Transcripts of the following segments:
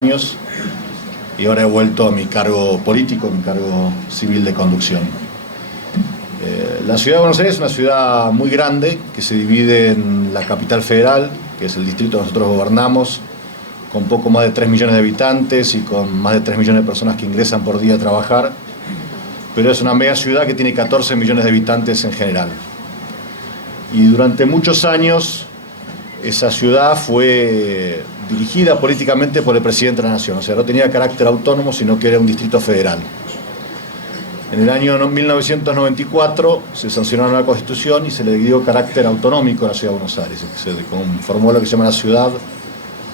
años y ahora he vuelto a mi cargo político, mi cargo civil de conducción. La ciudad de Buenos Aires es una ciudad muy grande que se divide en la capital federal, que es el distrito que nosotros gobernamos, con poco más de 3 millones de habitantes y con más de 3 millones de personas que ingresan por día a trabajar, pero es una mega ciudad que tiene 14 millones de habitantes en general. Y durante muchos años esa ciudad fue dirigida políticamente por el presidente de la Nación, o sea, no tenía carácter autónomo, sino que era un distrito federal. En el año 1994 se sancionó una constitución y se le dio carácter autonómico a la ciudad de Buenos Aires. Se conformó lo que se llama la Ciudad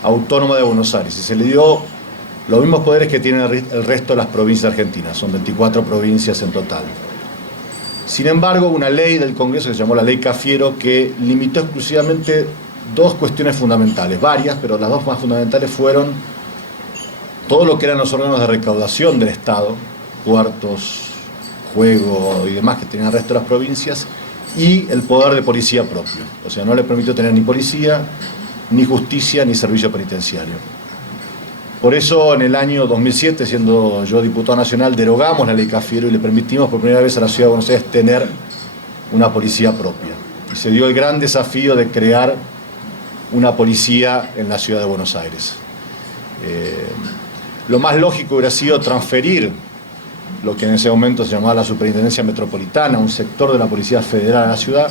Autónoma de Buenos Aires y se le dio los mismos poderes que tienen el resto de las provincias argentinas, son 24 provincias en total. Sin embargo, una ley del Congreso que se llamó la Ley Cafiero, que limitó exclusivamente dos cuestiones fundamentales, varias, pero las dos más fundamentales fueron todo lo que eran los órganos de recaudación del Estado, puertos, juego y demás que tenían el resto de las provincias, y el poder de policía propio. O sea, no le permitió tener ni policía, ni justicia, ni servicio penitenciario. Por eso, en el año 2007, siendo yo diputado nacional, derogamos la Ley Cafiero y le permitimos por primera vez a la ciudad de Buenos Aires tener una policía propia. Y se dio el gran desafío de crear una policía en la ciudad de Buenos Aires. Lo más lógico hubiera sido transferir lo que en ese momento se llamaba la Superintendencia Metropolitana, un sector de la Policía Federal a la ciudad.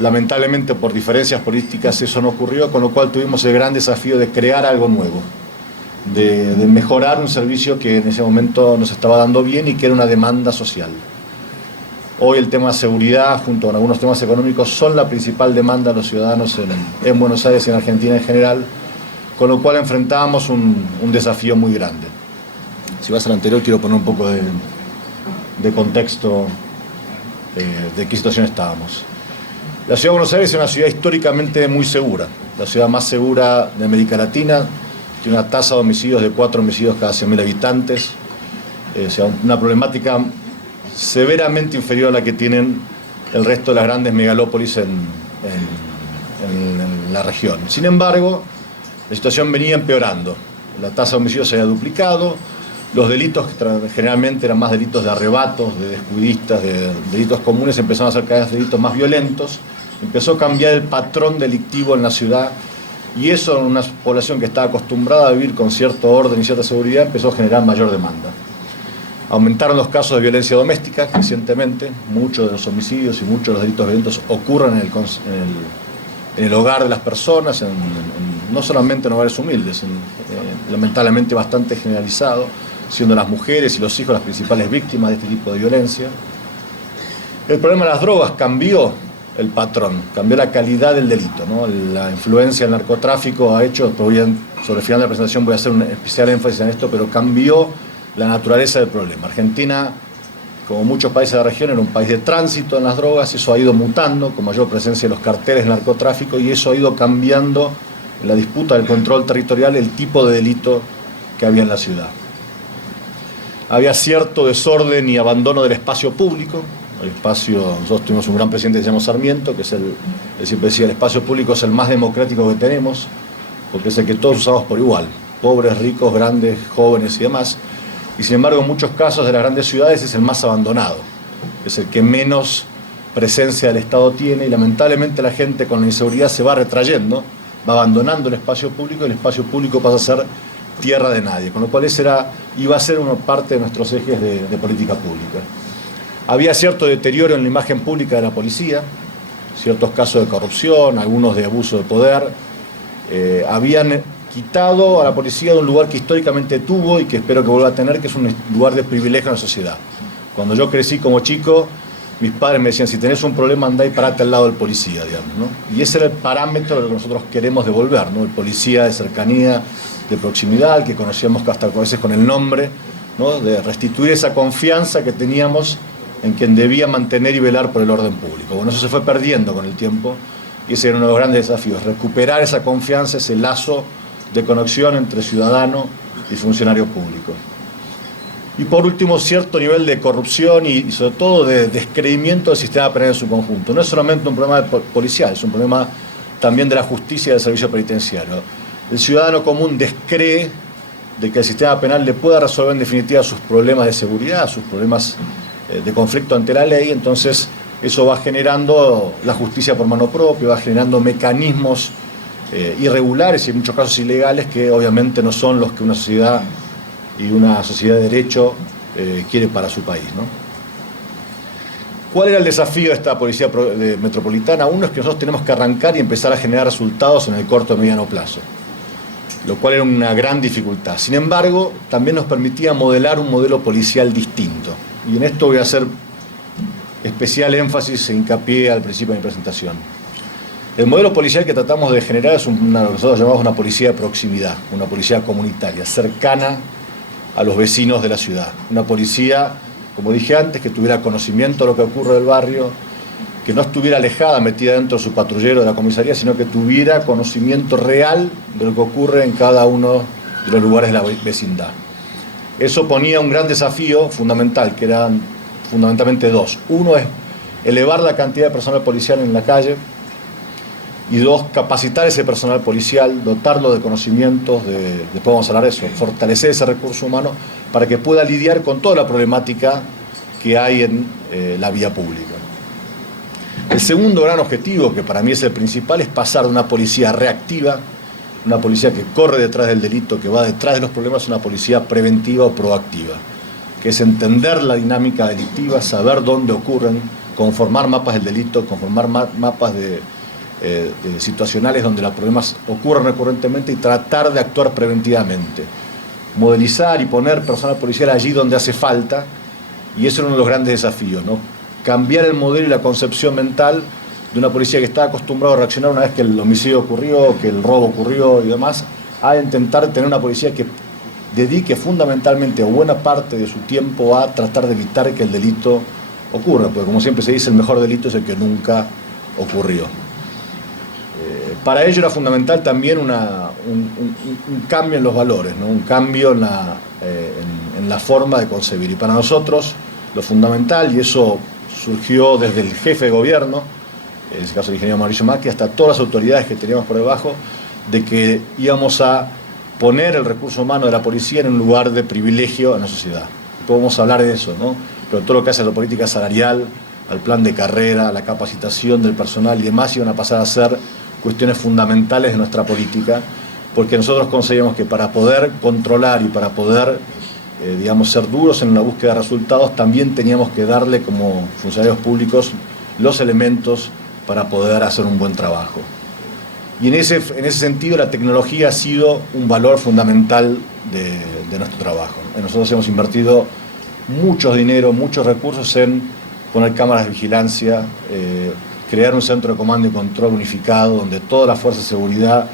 Lamentablemente, por diferencias políticas, eso no ocurrió, con lo cual tuvimos el gran desafío de crear algo nuevo, de mejorar un servicio que en ese momento nos estaba dando bien y que era una demanda social. Hoy el tema de seguridad, junto con algunos temas económicos, son la principal demanda de los ciudadanos en Buenos Aires y en Argentina en general, con lo cual enfrentábamos un desafío muy grande. Si vas al anterior, quiero poner un poco de contexto de qué situación estábamos. La ciudad de Buenos Aires es una ciudad históricamente muy segura, la ciudad más segura de América Latina, tiene una tasa de homicidios de 4 homicidios cada 100.000 habitantes, o sea, una problemática severamente inferior a la que tienen el resto de las grandes megalópolis en la región. Sin embargo, la situación venía empeorando, la tasa de homicidios se había duplicado, los delitos, que generalmente eran más delitos de arrebatos, de descuidistas, de delitos comunes, empezaron a ser cada vez delitos más violentos, empezó a cambiar el patrón delictivo en la ciudad, y eso en una población que estaba acostumbrada a vivir con cierto orden y cierta seguridad empezó a generar mayor demanda. Aumentaron los casos de violencia doméstica crecientemente, muchos de los homicidios y muchos de los delitos violentos ocurren en el hogar de las personas, no solamente en hogares humildes, lamentablemente bastante generalizado, siendo las mujeres y los hijos las principales víctimas de este tipo de violencia. El problema de las drogas cambió el patrón, cambió la calidad del delito, ¿no? La influencia del narcotráfico ha hecho, sobre el final de la presentación voy a hacer un especial énfasis en esto, pero cambió la naturaleza del problema. Argentina, como muchos países de la región, era un país de tránsito en las drogas, eso ha ido mutando con mayor presencia de los carteles de narcotráfico y eso ha ido cambiando en la disputa del control territorial el tipo de delito que había en la ciudad. Había cierto desorden y abandono del espacio público. El espacio, nosotros tuvimos un gran presidente que se llama Sarmiento, que es él siempre decía, el espacio público es el más democrático que tenemos, porque es el que todos usamos por igual, pobres, ricos, grandes, jóvenes y demás. Y sin embargo, en muchos casos de las grandes ciudades es el más abandonado, es el que menos presencia del Estado tiene y lamentablemente la gente con la inseguridad se va retrayendo, va abandonando el espacio público y el espacio público pasa a ser tierra de nadie, con lo cual ese iba a ser una parte de nuestros ejes de política pública. Había cierto deterioro en la imagen pública de la policía, ciertos casos de corrupción, algunos de abuso de poder, habían quitado a la policía de un lugar que históricamente tuvo y que espero que vuelva a tener, que es un lugar de privilegio en la sociedad. Cuando yo crecí como chico, mis padres me decían, si tenés un problema andá y parate al lado del policía, digamos, ¿no? Y ese era el parámetro de lo que nosotros queremos devolver, ¿no? El policía de cercanía, de proximidad, que conocíamos hasta a veces con el nombre, ¿no? De restituir esa confianza que teníamos en quien debía mantener y velar por el orden público. Bueno, eso se fue perdiendo con el tiempo y ese era uno de los grandes desafíos, recuperar esa confianza, ese lazo de conexión entre ciudadano y funcionario público. Y por último, cierto nivel de corrupción y sobre todo de descreimiento del sistema penal en su conjunto. No es solamente un problema policial, es un problema también de la justicia y del servicio penitenciario. El ciudadano común descree de que el sistema penal le pueda resolver en definitiva sus problemas de seguridad, sus problemas de conflicto ante la ley. Entonces eso va generando la justicia por mano propia, va generando mecanismos irregulares y en muchos casos ilegales que obviamente no son los que una sociedad y una sociedad de derecho quiere para su país, ¿no? ¿Cuál era el desafío de esta policía metropolitana? Uno es que nosotros tenemos que arrancar y empezar a generar resultados en el corto y mediano plazo, lo cual era una gran dificultad. Sin embargo, también nos permitía modelar un modelo policial distinto. Y en esto voy a hacer especial énfasis e hincapié al principio de mi presentación. El modelo policial que tratamos de generar es lo que nosotros llamamos una policía de proximidad, una policía comunitaria, cercana a los vecinos de la ciudad. Una policía, como dije antes, que tuviera conocimiento de lo que ocurre del barrio, que no estuviera alejada, metida dentro de su patrullero de la comisaría, sino que tuviera conocimiento real de lo que ocurre en cada uno de los lugares de la vecindad. Eso ponía un gran desafío fundamental, que eran fundamentalmente dos. Uno es elevar la cantidad de personal policial en la calle, y dos, capacitar ese personal policial, dotarlo de conocimientos, después vamos a hablar de eso, fortalecer ese recurso humano para que pueda lidiar con toda la problemática que hay en la vía pública. El segundo gran objetivo, que para mí es el principal, es pasar de una policía reactiva, una policía que corre detrás del delito, que va detrás de los problemas, a una policía preventiva o proactiva, que es entender la dinámica delictiva, saber dónde ocurren, conformar mapas del delito, conformar mapas de situacionales donde los problemas ocurren recurrentemente y tratar de actuar preventivamente, modelizar y poner personal policial allí donde hace falta, y eso es uno de los grandes desafíos, ¿no? Cambiar el modelo y la concepción mental de una policía que está acostumbrada a reaccionar una vez que el homicidio ocurrió, que el robo ocurrió y demás, a intentar tener una policía que dedique fundamentalmente o buena parte de su tiempo a tratar de evitar que el delito ocurra, porque como siempre se dice, el mejor delito es el que nunca ocurrió. Para ello era fundamental también un cambio en los valores, ¿no? Un cambio en la forma de concebir. Y para nosotros lo fundamental, y eso surgió desde el jefe de gobierno, en este caso el ingeniero Mauricio Macri, hasta todas las autoridades que teníamos por debajo, de que íbamos a poner el recurso humano de la policía en un lugar de privilegio en la sociedad. Podemos hablar de eso, ¿no? Pero todo lo que hace a la política salarial, al plan de carrera, la capacitación del personal y demás, iban a pasar a ser cuestiones fundamentales de nuestra política, porque nosotros conseguimos que para poder controlar y para poder, digamos, ser duros en la búsqueda de resultados, también teníamos que darle como funcionarios públicos los elementos para poder hacer un buen trabajo. Y en ese sentido la tecnología ha sido un valor fundamental de nuestro trabajo. Nosotros hemos invertido mucho dinero, muchos recursos en poner cámaras de vigilancia, crear un centro de comando y control unificado donde todas las fuerzas de seguridad,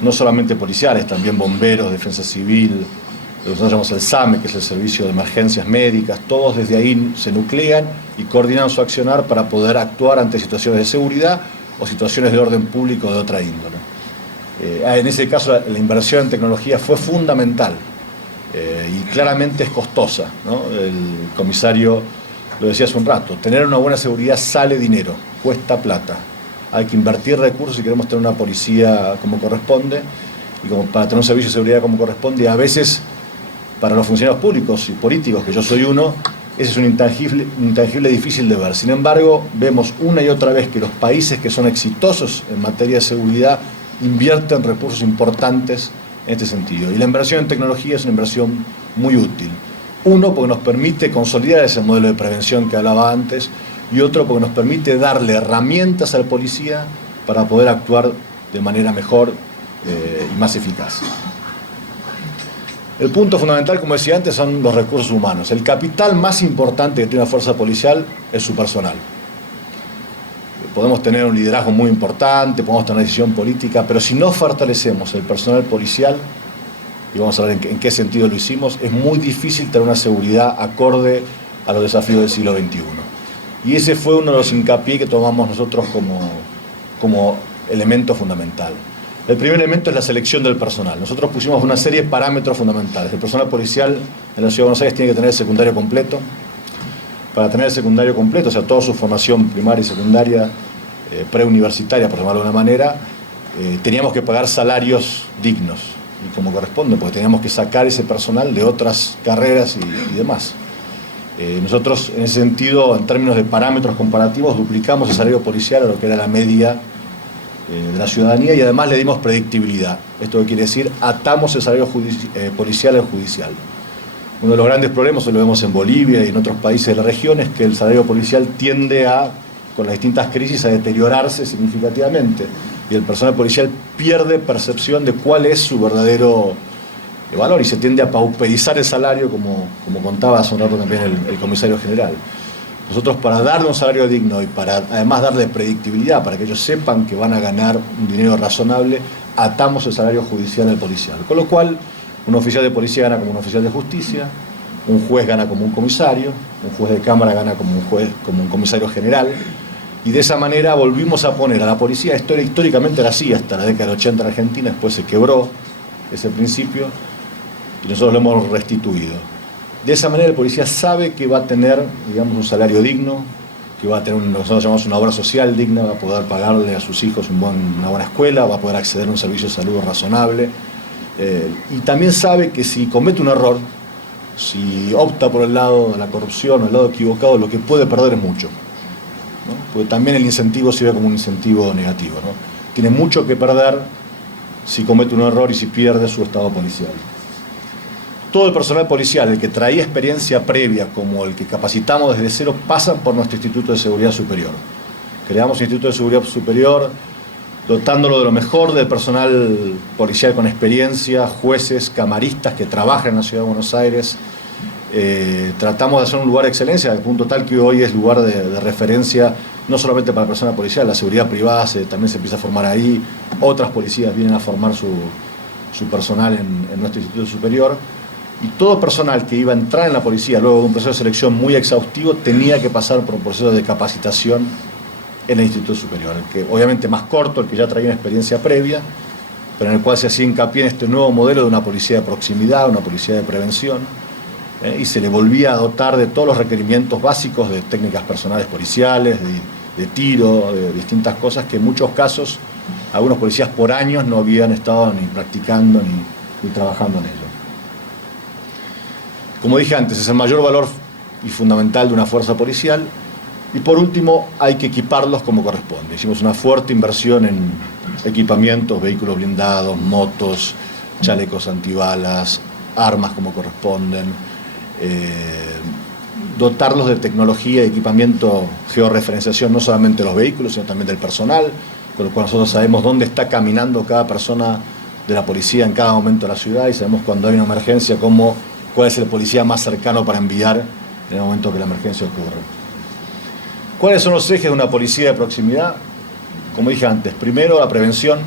no solamente policiales, también bomberos, defensa civil, lo que nosotros llamamos el SAME, que es el Servicio de Emergencias Médicas, todos desde ahí se nuclean y coordinan su accionar para poder actuar ante situaciones de seguridad o situaciones de orden público de otra índole. En ese caso la inversión en tecnología fue fundamental y claramente es costosa, ¿no? El comisario lo decía hace un rato, tener una buena seguridad sale dinero, cuesta plata. Hay que invertir recursos si queremos tener una policía como corresponde y como para tener un servicio de seguridad como corresponde. A veces, para los funcionarios públicos y políticos, que yo soy uno, ese es un intangible difícil de ver. Sin embargo, vemos una y otra vez que los países que son exitosos en materia de seguridad invierten recursos importantes en este sentido. Y la inversión en tecnología es una inversión muy útil. Uno, porque nos permite consolidar ese modelo de prevención que hablaba antes, y otro, porque nos permite darle herramientas al policía para poder actuar de manera mejor y más eficaz. El punto fundamental, como decía antes, son los recursos humanos. El capital más importante que tiene una fuerza policial es su personal. Podemos tener un liderazgo muy importante, podemos tener una decisión política, pero si no fortalecemos el personal policial, y vamos a ver en qué sentido lo hicimos, es muy difícil tener una seguridad acorde a los desafíos del siglo XXI. Y ese fue uno de los hincapié que tomamos nosotros como elemento fundamental. El primer elemento es la selección del personal. Nosotros pusimos una serie de parámetros fundamentales. El personal policial en la Ciudad de Buenos Aires tiene que tener el secundario completo. Para tener el secundario completo, o sea, toda su formación primaria y secundaria, preuniversitaria, por llamarlo de una manera, teníamos que pagar salarios dignos. y como corresponde, porque teníamos que sacar ese personal de otras carreras y demás. Nosotros, en ese sentido, en términos de parámetros comparativos, duplicamos el salario policial a lo que era la media de la ciudadanía y además le dimos predictibilidad. ¿Esto qué quiere decir? Atamos el salario policial al judicial. Uno de los grandes problemas, lo vemos en Bolivia y en otros países de la región, es que el salario policial tiende a, con las distintas crisis, a deteriorarse significativamente y el personal policial pierde percepción de cuál es su verdadero valor y se tiende a pauperizar el salario, como contaba hace un rato también el comisario general. Nosotros, para darle un salario digno y para además darle predictibilidad, para que ellos sepan que van a ganar un dinero razonable, atamos el salario judicial al policial. Con lo cual, un oficial de policía gana como un oficial de justicia, un juez gana como un comisario, un juez de cámara gana como un comisario general, y de esa manera volvimos a poner a la policía, esto históricamente era así hasta la década del 80 en Argentina, después se quebró ese principio y nosotros lo hemos restituido. De esa manera el policía sabe que va a tener, digamos, un salario digno, que va a tener lo que nosotros llamamos una obra social digna, va a poder pagarle a sus hijos una buena escuela, va a poder acceder a un servicio de salud razonable, y también sabe que si comete un error, si opta por el lado de la corrupción o el lado equivocado, lo que puede perder es mucho, ¿no? Porque también el incentivo sirve como un incentivo negativo, ¿no? Tiene mucho que perder si comete un error y si pierde su estado policial. Todo el personal policial, el que traía experiencia previa como el que capacitamos desde cero, pasan por nuestro Instituto de Seguridad Superior. Creamos un Instituto de Seguridad Superior dotándolo de lo mejor del personal policial con experiencia, jueces, camaristas que trabajan en la Ciudad de Buenos Aires. Tratamos de hacer un lugar de excelencia, al punto tal que hoy es lugar de referencia no solamente para la persona policial, la seguridad privada también se empieza a formar ahí, otras policías vienen a formar su personal en nuestro Instituto Superior. Y todo personal que iba a entrar en la policía luego de un proceso de selección muy exhaustivo tenía que pasar por un proceso de capacitación en el Instituto Superior, el que obviamente más corto, el que ya traía una experiencia previa, pero en el cual se hacía hincapié en este nuevo modelo de una policía de proximidad, una policía de prevención, y se le volvía a dotar de todos los requerimientos básicos de técnicas personales policiales, de tiro, de distintas cosas que en muchos casos algunos policías por años no habían estado ni practicando ni trabajando en ello. Como dije antes, es el mayor valor y fundamental de una fuerza policial. Y por último, hay que equiparlos como corresponde. Hicimos una fuerte inversión en equipamientos, vehículos blindados, motos, chalecos antibalas, armas como corresponden, dotarlos de tecnología y equipamiento, georreferenciación, no solamente de los vehículos, sino también del personal, con lo cual nosotros sabemos dónde está caminando cada persona de la policía en cada momento de la ciudad y sabemos cuando hay una emergencia cuál es el policía más cercano para enviar en el momento que la emergencia ocurre. ¿Cuáles son los ejes de una policía de proximidad? Como dije antes, primero la prevención.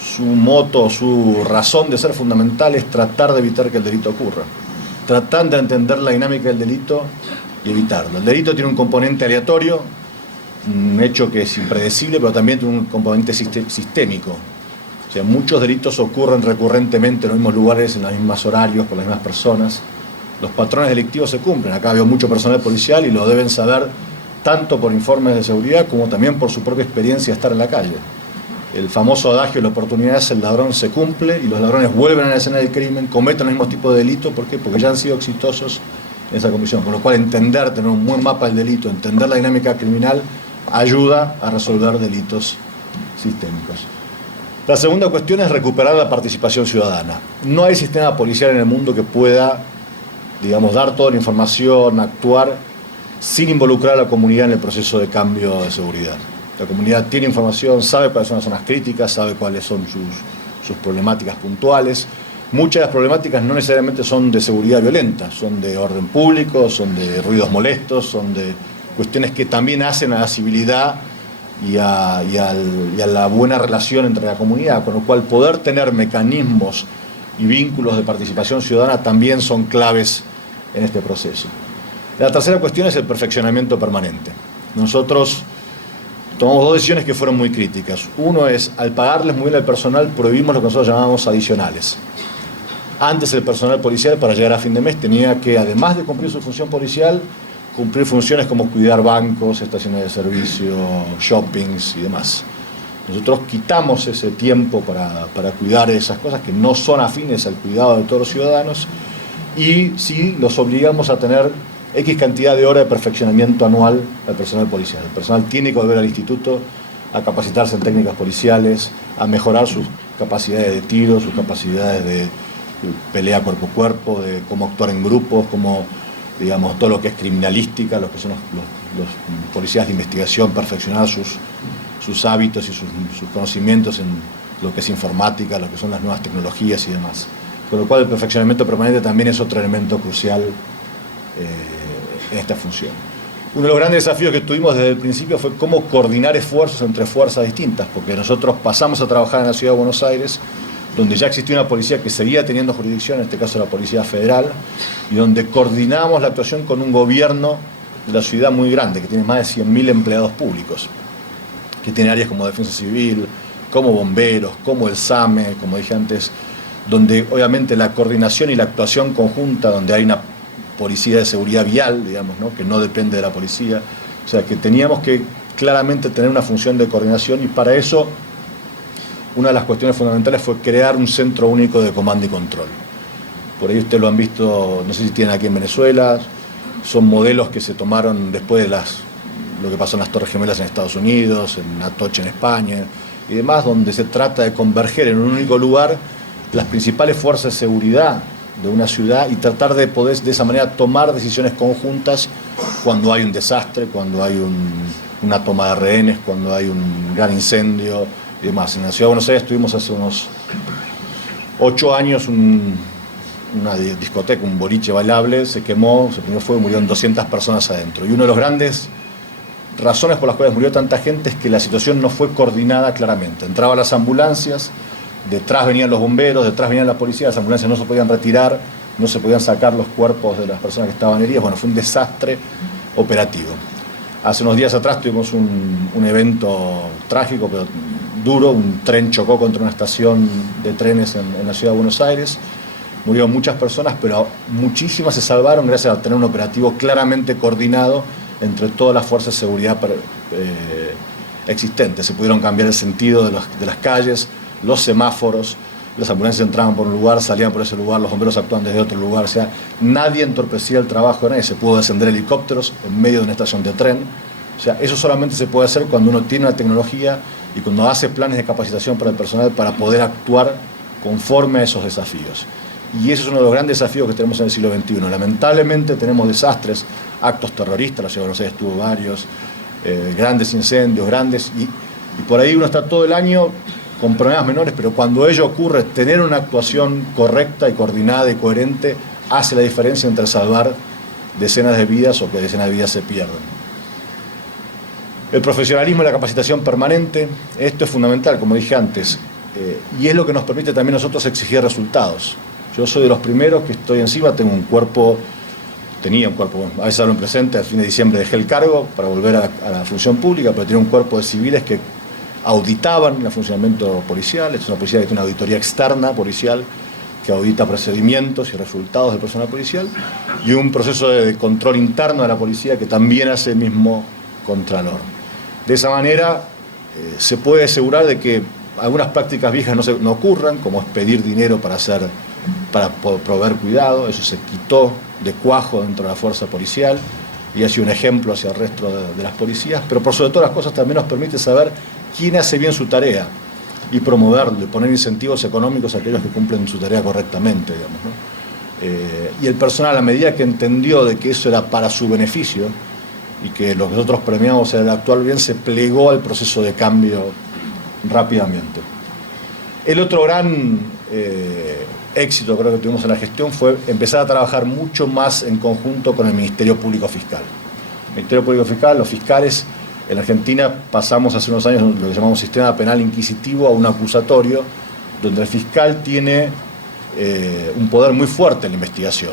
Su moto, su razón de ser fundamental es tratar de evitar que el delito ocurra. Tratar de entender la dinámica del delito y evitarlo. El delito tiene un componente aleatorio, un hecho que es impredecible, pero también tiene un componente sistémico. O sea, muchos delitos ocurren recurrentemente en los mismos lugares, en los mismos horarios, con las mismas personas. Los patrones delictivos se cumplen. Acá veo mucho personal policial y lo deben saber tanto por informes de seguridad como también por su propia experiencia de estar en la calle. El famoso adagio, la oportunidad es el ladrón, se cumple y los ladrones vuelven a la escena del crimen, cometen el mismo tipo de delito. ¿Por qué? Porque ya han sido exitosos en esa comisión. Con lo cual, tener un buen mapa del delito, entender la dinámica criminal, ayuda a resolver delitos sistémicos. La segunda cuestión es recuperar la participación ciudadana. No hay sistema policial en el mundo que pueda, digamos, dar toda la información, actuar, sin involucrar a la comunidad en el proceso de cambio de seguridad. La comunidad tiene información, sabe cuáles son las zonas críticas, sabe cuáles son sus problemáticas puntuales. Muchas de las problemáticas no necesariamente son de seguridad violenta, son de orden público, son de ruidos molestos, son de cuestiones que también hacen a la civilidad y a la buena relación entre la comunidad, con lo cual poder tener mecanismos y vínculos de participación ciudadana también son claves en este proceso. La tercera cuestión es el perfeccionamiento permanente. Nosotros tomamos dos decisiones que fueron muy críticas. Uno es, al pagarles muy bien al personal, prohibimos lo que nosotros llamamos adicionales. Antes el personal policial, para llegar a fin de mes, tenía que, además de cumplir su función policial, cumplir funciones como cuidar bancos, estaciones de servicio, shoppings y demás. Nosotros quitamos ese tiempo para cuidar esas cosas que no son afines al cuidado de todos los ciudadanos y sí los obligamos a tener X cantidad de horas de perfeccionamiento anual al personal policial. El personal tiene que volver al instituto a capacitarse en técnicas policiales, a mejorar sus capacidades de tiro, sus capacidades de pelea cuerpo a cuerpo, de cómo actuar en grupos, cómo, digamos, todo lo que es criminalística, lo que son los policías de investigación, perfeccionar sus hábitos y sus conocimientos en lo que es informática, lo que son las nuevas tecnologías y demás. Con lo cual el perfeccionamiento permanente también es otro elemento crucial en esta función. Uno de los grandes desafíos que tuvimos desde el principio fue cómo coordinar esfuerzos entre fuerzas distintas, porque nosotros pasamos a trabajar en la Ciudad de Buenos Aires, donde ya existía una policía que seguía teniendo jurisdicción, en este caso la Policía Federal, y donde coordinamos la actuación con un gobierno de la ciudad muy grande, que tiene más de 100.000 empleados públicos, que tiene áreas como Defensa Civil, como bomberos, como el SAME, como dije antes, donde obviamente la coordinación y la actuación conjunta, donde hay una policía de seguridad vial, digamos, ¿no?, que no depende de la policía, o sea que teníamos que claramente tener una función de coordinación y para eso una de las cuestiones fundamentales fue crear un centro único de comando y control. Por ahí ustedes lo han visto, no sé si tienen aquí en Venezuela, son modelos que se tomaron después de lo que pasó en las Torres Gemelas en Estados Unidos, en Atocha en España y demás, donde se trata de converger en un único lugar las principales fuerzas de seguridad de una ciudad y tratar de poder de esa manera tomar decisiones conjuntas cuando hay un desastre, cuando hay una toma de rehenes, cuando hay un gran incendio y demás. En la Ciudad de Buenos Aires tuvimos hace unos 8 años una discoteca, un boliche bailable, se quemó, se prendió fuego y murieron 200 personas adentro. Y una de las grandes razones por las cuales murió tanta gente es que la situación no fue coordinada claramente. Entraban las ambulancias, detrás venían los bomberos, detrás venían la policía, las ambulancias no se podían retirar, no se podían sacar los cuerpos de las personas que estaban heridas. Bueno, fue un desastre operativo. Hace unos días atrás tuvimos un evento trágico, pero duro, un tren chocó contra una estación de trenes en la Ciudad de Buenos Aires, murieron muchas personas, pero muchísimas se salvaron gracias a tener un operativo claramente coordinado entre todas las fuerzas de seguridad existentes. Se pudieron cambiar el sentido de las calles, los semáforos, las ambulancias entraban por un lugar, salían por ese lugar, los bomberos actuaban desde otro lugar, o sea, nadie entorpecía el trabajo de nadie, se pudo descender helicópteros en medio de una estación de tren, o sea, eso solamente se puede hacer cuando uno tiene una tecnología y cuando hace planes de capacitación para el personal para poder actuar conforme a esos desafíos. Y ese es uno de los grandes desafíos que tenemos en el siglo XXI. Lamentablemente tenemos desastres, actos terroristas, la Ciudad de Buenos Aires tuvo varios, grandes incendios, y por ahí uno está todo el año con problemas menores, pero cuando ello ocurre, tener una actuación correcta y coordinada y coherente hace la diferencia entre salvar decenas de vidas o que decenas de vidas se pierdan. El profesionalismo y la capacitación permanente, esto es fundamental, como dije antes, y es lo que nos permite también nosotros exigir resultados. Yo soy de los primeros que estoy encima, tenía un cuerpo, a veces hablo en presente, al fin de diciembre dejé el cargo para volver a la función pública, pero tenía un cuerpo de civiles que auditaban el funcionamiento policial. Es una policía que tiene una auditoría externa policial que audita procedimientos y resultados del personal policial y un proceso de control interno de la policía que también hace el mismo contralor. De esa manera se puede asegurar de que algunas prácticas viejas no ocurran, como es pedir dinero para proveer cuidado. Eso se quitó de cuajo dentro de la fuerza policial y ha sido un ejemplo hacia el resto de las policías, pero por sobre todas las cosas también nos permite saber quién hace bien su tarea y promoverlo, y poner incentivos económicos a aquellos que cumplen su tarea correctamente, digamos, ¿no? Y el personal, a medida que entendió de que eso era para su beneficio y que lo que nosotros premiamos era el actuar bien, se plegó al proceso de cambio rápidamente. El otro gran éxito creo que tuvimos en la gestión fue empezar a trabajar mucho más en conjunto con el Ministerio Público Fiscal. El Ministerio Público Fiscal, los fiscales, en Argentina pasamos hace unos años lo que llamamos sistema penal inquisitivo a un acusatorio, donde el fiscal tiene un poder muy fuerte en la investigación.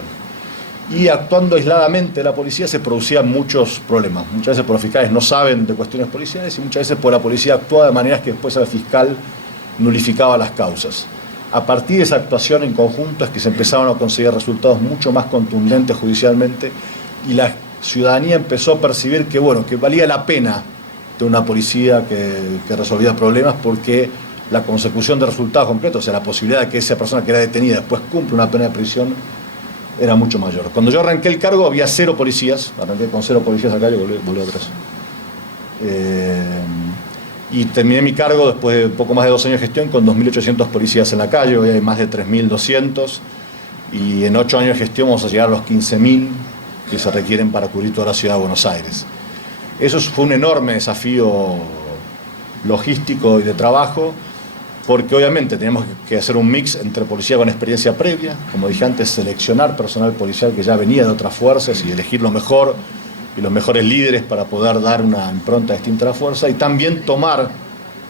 Y actuando aisladamente la policía se producían muchos problemas. Muchas veces por los fiscales no saben de cuestiones policiales y muchas veces por la policía actúa de maneras que después el fiscal nulificaba las causas. A partir de esa actuación en conjunto es que se empezaron a conseguir resultados mucho más contundentes judicialmente y la ciudadanía empezó a percibir que, bueno, que valía la pena de una policía que resolvía problemas, porque la consecución de resultados concretos, o sea, la posibilidad de que esa persona que era detenida después cumpla una pena de prisión, era mucho mayor. Cuando yo arranqué el cargo había 0 policías, arranqué con 0 policías acá y volví atrás. Y terminé mi cargo después de poco más de 2 años de gestión con 2.800 policías en la calle. Hoy hay más de 3.200 y en 8 años de gestión vamos a llegar a los 15.000 que se requieren para cubrir toda la ciudad de Buenos Aires. Eso fue un enorme desafío logístico y de trabajo, porque obviamente tenemos que hacer un mix entre policía con experiencia previa, como dije antes, seleccionar personal policial que ya venía de otras fuerzas y elegir lo mejor y los mejores líderes para poder dar una impronta distinta a la fuerza, y también tomar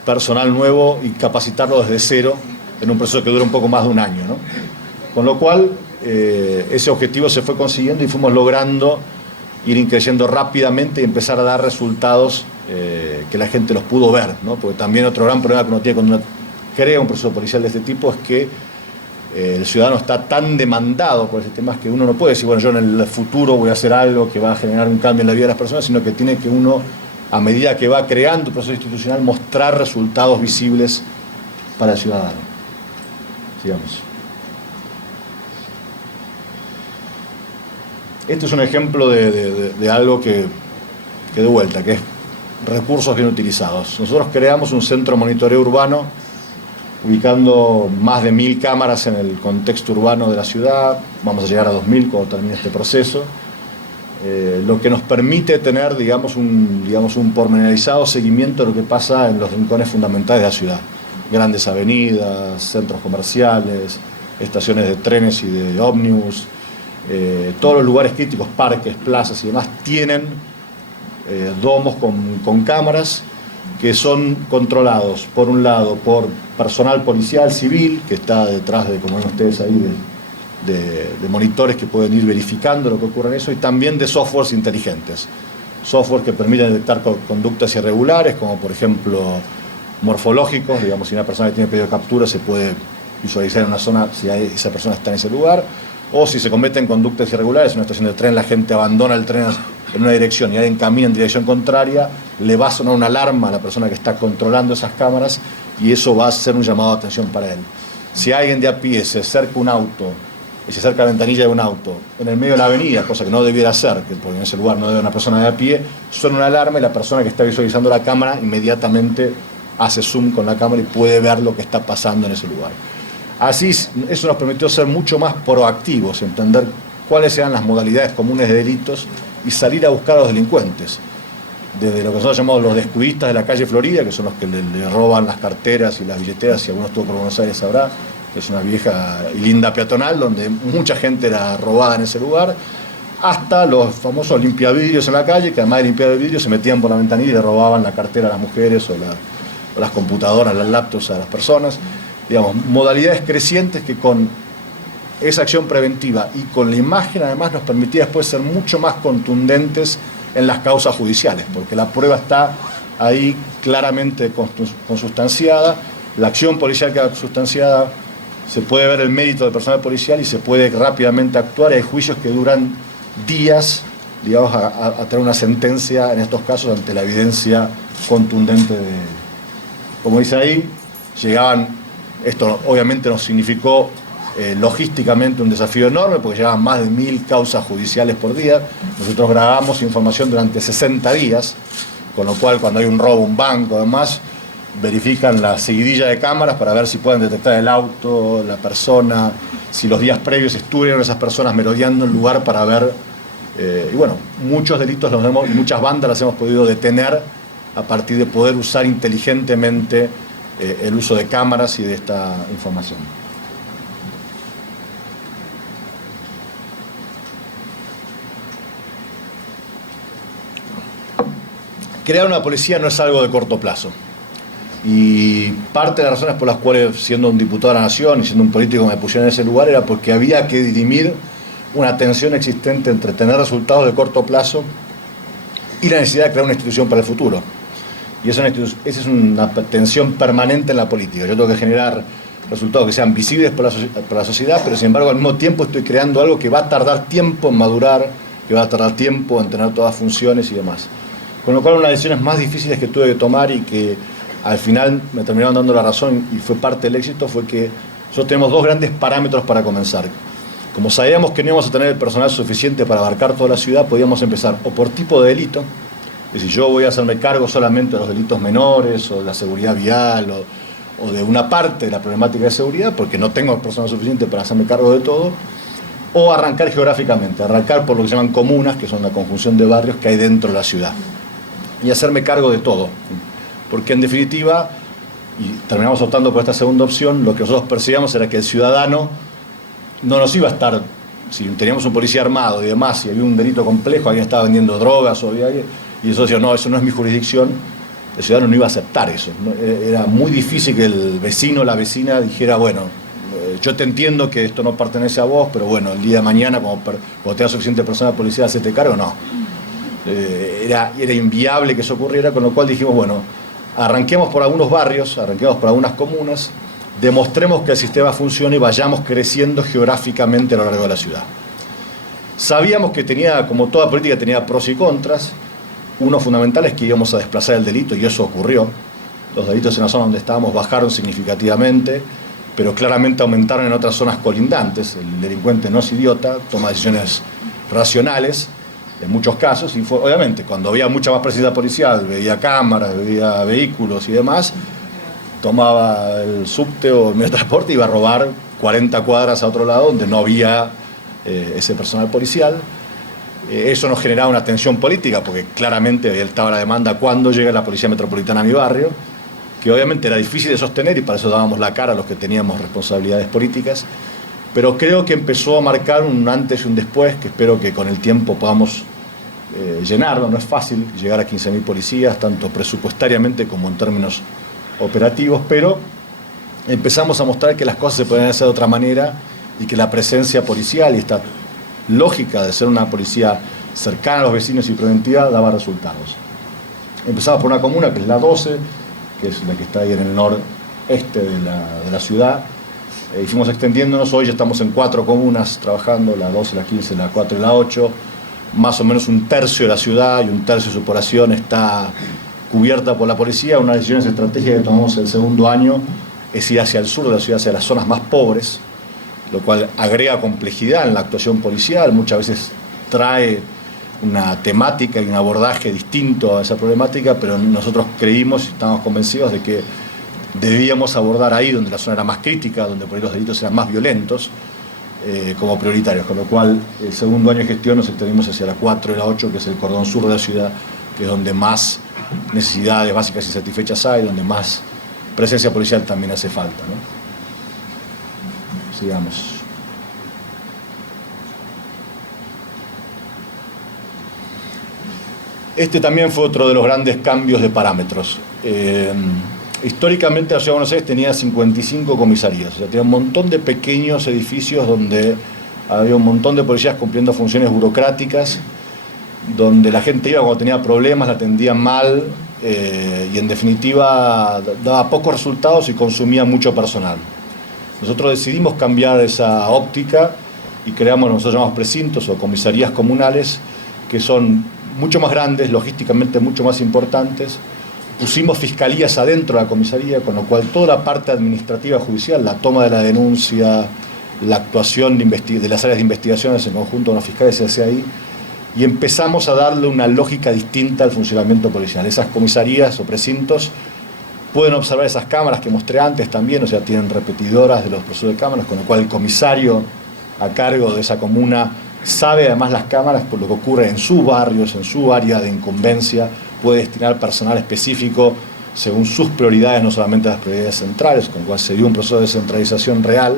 personal nuevo y capacitarlo desde cero en un proceso que dura un poco más de un año, ¿no? Con lo cual, ese objetivo se fue consiguiendo y fuimos logrando ir creciendo rápidamente y empezar a dar resultados que la gente los pudo ver, ¿no? Porque también otro gran problema que uno tiene cuando uno crea un proceso policial de este tipo es que el ciudadano está tan demandado por ese tema que uno no puede decir, bueno, yo en el futuro voy a hacer algo que va a generar un cambio en la vida de las personas, sino que tiene que uno, a medida que va creando un proceso institucional, mostrar resultados visibles para el ciudadano. Sigamos. Este es un ejemplo de algo que de vuelta, que es recursos bien utilizados. Nosotros creamos un centro de monitoreo urbano ubicando más de 1.000 cámaras en el contexto urbano de la ciudad. Vamos a llegar a 2.000 cuando termine este proceso, lo que nos permite tener, digamos, un pormenorizado seguimiento de lo que pasa en los rincones fundamentales de la ciudad. Grandes avenidas, centros comerciales, estaciones de trenes y de ómnibus, todos los lugares críticos, parques, plazas y demás, tienen domos con cámaras que son controlados, por un lado, por personal policial civil, que está detrás de, como ven ustedes ahí, de monitores que pueden ir verificando lo que ocurre en eso, y también de softwares inteligentes. Software que permiten detectar conductas irregulares, como por ejemplo morfológicos, digamos, si una persona que tiene pedido de captura se puede visualizar en una zona si esa persona está en ese lugar, o si se cometen conductas irregulares en una estación de tren, la gente abandona el tren en una dirección y alguien camina en dirección contraria, le va a sonar una alarma a la persona que está controlando esas cámaras y eso va a ser un llamado de atención para él. Si alguien de a pie se acerca a un auto y se acerca a la ventanilla de un auto en el medio de la avenida, cosa que no debiera hacer, porque en ese lugar no debe una persona de a pie, suena una alarma y la persona que está visualizando la cámara inmediatamente hace zoom con la cámara y puede ver lo que está pasando en ese lugar. Así, eso nos permitió ser mucho más proactivos, entender cuáles eran las modalidades comunes de delitos y salir a buscar a los delincuentes. Desde lo que nosotros llamamos los descuidistas de la calle Florida, que son los que le roban las carteras y las billeteras, si alguno estuvo por Buenos Aires sabrá, es una vieja y linda peatonal donde mucha gente era robada en ese lugar, hasta los famosos limpiavidrios en la calle, que además de limpiar el vidrio se metían por la ventanilla y le robaban la cartera a las mujeres o las computadoras, las laptops a las personas. Digamos, modalidades crecientes que con esa acción preventiva y con la imagen además nos permitía después ser mucho más contundentes en las causas judiciales, porque la prueba está ahí claramente consustanciada, la acción policial queda sustanciada, se puede ver el mérito del personal policial y se puede rápidamente actuar, y hay juicios que duran días, digamos, a tener una sentencia en estos casos ante la evidencia contundente como dice ahí, esto obviamente nos significó logísticamente un desafío enorme, porque llegaban más de 1.000 causas judiciales por día. Nosotros grabamos información durante 60 días, con lo cual cuando hay un robo, un banco, además, verifican la seguidilla de cámaras para ver si pueden detectar el auto, la persona, si los días previos estuvieron esas personas merodeando el lugar para ver. Y bueno, muchos delitos muchas bandas las hemos podido detener a partir de poder usar inteligentemente el uso de cámaras y de esta información. Crear una policía no es algo de corto plazo. Y parte de las razones por las cuales, siendo un diputado de la Nación y siendo un político, me pusieron en ese lugar era porque había que dirimir una tensión existente entre tener resultados de corto plazo y la necesidad de crear una institución para el futuro. Y esa es una tensión permanente en la política. Yo tengo que generar resultados que sean visibles para la sociedad, pero sin embargo al mismo tiempo estoy creando algo que va a tardar tiempo en madurar, que va a tardar tiempo en tener todas funciones y demás. Con lo cual, una de las decisiones más difíciles que tuve que tomar y que al final me terminaron dando la razón y fue parte del éxito fue que nosotros tenemos dos grandes parámetros para comenzar. Como sabíamos que no íbamos a tener el personal suficiente para abarcar toda la ciudad, podíamos empezar o por tipo de delito, es decir, yo voy a hacerme cargo solamente de los delitos menores o de la seguridad vial o de una parte de la problemática de seguridad, porque no tengo personal suficiente para hacerme cargo de todo, o arrancar geográficamente, arrancar por lo que se llaman comunas, que son la conjunción de barrios que hay dentro de la ciudad, y hacerme cargo de todo. Porque en definitiva, y terminamos optando por esta segunda opción, lo que nosotros percibíamos era que el ciudadano no nos iba a estar, si teníamos un policía armado y demás, si había un delito complejo, alguien estaba vendiendo drogas o había alguien, y eso decía, no, eso no es mi jurisdicción, el ciudadano no iba a aceptar eso. Era muy difícil que el vecino o la vecina dijera, bueno, yo te entiendo que esto no pertenece a vos, pero bueno, el día de mañana, cuando tengas suficiente personal policial, hacete cargo, no. Era inviable que eso ocurriera, con lo cual dijimos, bueno, arranquemos por algunos barrios, arranquemos por algunas comunas, demostremos que el sistema funciona y vayamos creciendo geográficamente a lo largo de la ciudad. Sabíamos que tenía, como toda política, tenía pros y contras. Uno fundamental es que íbamos a desplazar el delito y eso ocurrió. Los delitos en la zona donde estábamos bajaron significativamente, pero claramente aumentaron en otras zonas colindantes. El delincuente no es idiota, toma decisiones racionales en muchos casos, y fue, obviamente, cuando había mucha más presencia policial, veía cámaras, veía vehículos y demás, tomaba el subte o el medio de transporte y iba a robar 40 cuadras a otro lado donde no había ese personal policial. Eso nos generaba una tensión política, porque claramente estaba la demanda, ¿cuándo llega la Policía Metropolitana a mi barrio? Que obviamente era difícil de sostener y para eso dábamos la cara a los que teníamos responsabilidades políticas, pero creo que empezó a marcar un antes y un después, que espero que con el tiempo podamos llenarlo. No es fácil llegar a 15.000 policías, tanto presupuestariamente como en términos operativos, pero empezamos a mostrar que las cosas se pueden hacer de otra manera y que la presencia policial y esta lógica de ser una policía cercana a los vecinos y preventiva daba resultados. Empezamos por una comuna que es la 12, que es la que está ahí en el noreste de la ciudad. Fuimos extendiéndonos, hoy ya estamos en 4 comunas trabajando, la 12, la 15, la 4 y la 8. Más o menos un tercio de la ciudad y un tercio de su población está cubierta por la policía. Una de las decisiones estratégicas que tomamos el segundo año es ir hacia el sur de la ciudad, hacia las zonas más pobres, lo cual agrega complejidad en la actuación policial, muchas veces trae una temática y un abordaje distinto a esa problemática, pero nosotros creímos y estamos convencidos de que debíamos abordar ahí donde la zona era más crítica, donde por ahí los delitos eran más violentos, como prioritarios, con lo cual el segundo año de gestión nos extendimos hacia la 4 y la 8, que es el cordón sur de la ciudad, que es donde más necesidades básicas y satisfechas hay, donde más presencia policial también hace falta, ¿no? Sigamos. Este también fue otro de los grandes cambios de parámetros. Históricamente la Ciudad de Buenos Aires tenía 55 comisarías, o sea, tenía un montón de pequeños edificios donde había un montón de policías cumpliendo funciones burocráticas, donde la gente iba cuando tenía problemas, la atendían mal y en definitiva daba pocos resultados y consumía mucho personal. Nosotros decidimos cambiar esa óptica y creamos, nosotros llamamos precintos o comisarías comunales, que son mucho más grandes, logísticamente mucho más importantes. Pusimos fiscalías adentro de la comisaría, con lo cual toda la parte administrativa judicial, la toma de la denuncia, la actuación de las áreas de investigaciones en conjunto con los fiscales se hace ahí, y empezamos a darle una lógica distinta al funcionamiento policial. Esas comisarías o precintos pueden observar esas cámaras que mostré antes también, o sea, tienen repetidoras de los procesos de cámaras, con lo cual el comisario a cargo de esa comuna sabe además las cámaras por lo que ocurre en sus barrios, en su área de incumbencia, puede destinar personal específico según sus prioridades, no solamente las prioridades centrales, con lo cual se dio un proceso de descentralización real,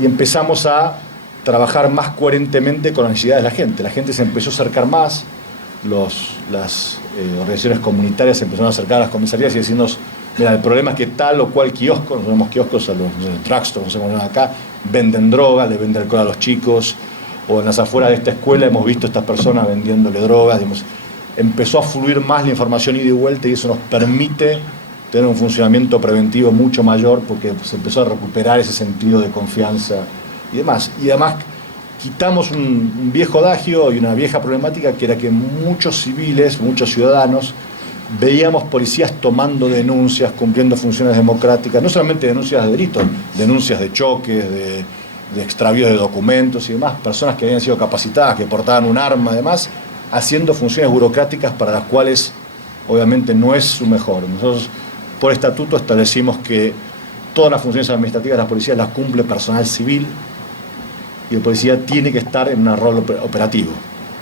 y empezamos a trabajar más coherentemente con las necesidades de la gente. La gente se empezó a acercar más, las organizaciones comunitarias se empezaron a acercar a las comisarías y decirnos, mira, el problema es que tal o cual kiosco, nos vemos kioscos a los drugstores, no sé cómo se llaman acá, venden droga, le venden alcohol a los chicos, o en las afueras de esta escuela hemos visto a estas personas vendiéndole drogas, digamos. Empezó a fluir más la información ida y vuelta y eso nos permite tener un funcionamiento preventivo mucho mayor porque se empezó a recuperar ese sentido de confianza y demás. Y además quitamos un viejo adagio y una vieja problemática, que era que muchos civiles, muchos ciudadanos, veíamos policías tomando denuncias, cumpliendo funciones democráticas, no solamente denuncias de delitos, denuncias de choques, de extravíos de documentos y demás, personas que habían sido capacitadas, que portaban un arma, además, haciendo funciones burocráticas para las cuales obviamente no es su mejor. Nosotros, por estatuto, establecimos que todas las funciones administrativas de la policía las cumple personal civil, y el policía tiene que estar en un rol operativo.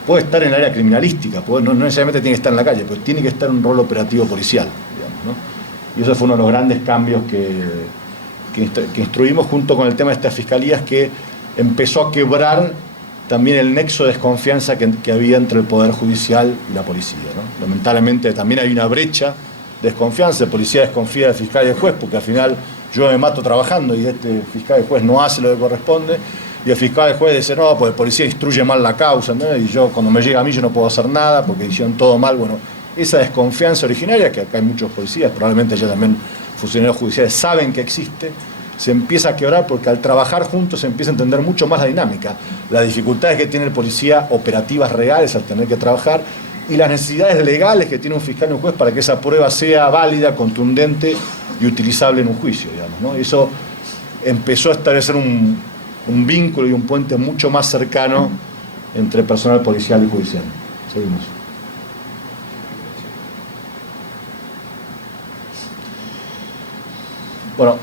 Puede estar en el área criminalística, no necesariamente tiene que estar en la calle, pero tiene que estar en un rol operativo policial, digamos, ¿no? Y eso fue uno de los grandes cambios que instruimos, junto con el tema de estas fiscalías, que empezó a quebrar también el nexo de desconfianza que había entre el Poder Judicial y la policía, ¿no? Lamentablemente también hay una brecha de desconfianza. El policía desconfía del fiscal y del juez, porque al final yo me mato trabajando y este fiscal y el juez no hace lo que corresponde, y el fiscal y el juez dice, no, pues el policía instruye mal la causa, ¿no? Y yo, cuando me llega a mí, yo no puedo hacer nada porque hicieron todo mal. Bueno, esa desconfianza originaria, que acá hay muchos policías, probablemente ya también funcionarios judiciales saben que existe, se empieza a quebrar, porque al trabajar juntos se empieza a entender mucho más la dinámica, las dificultades que tiene el policía operativas reales al tener que trabajar, y las necesidades legales que tiene un fiscal y un juez para que esa prueba sea válida, contundente y utilizable en un juicio, digamos, ¿no? Eso empezó a establecer un vínculo y un puente mucho más cercano entre personal policial y judicial. Seguimos. Bueno,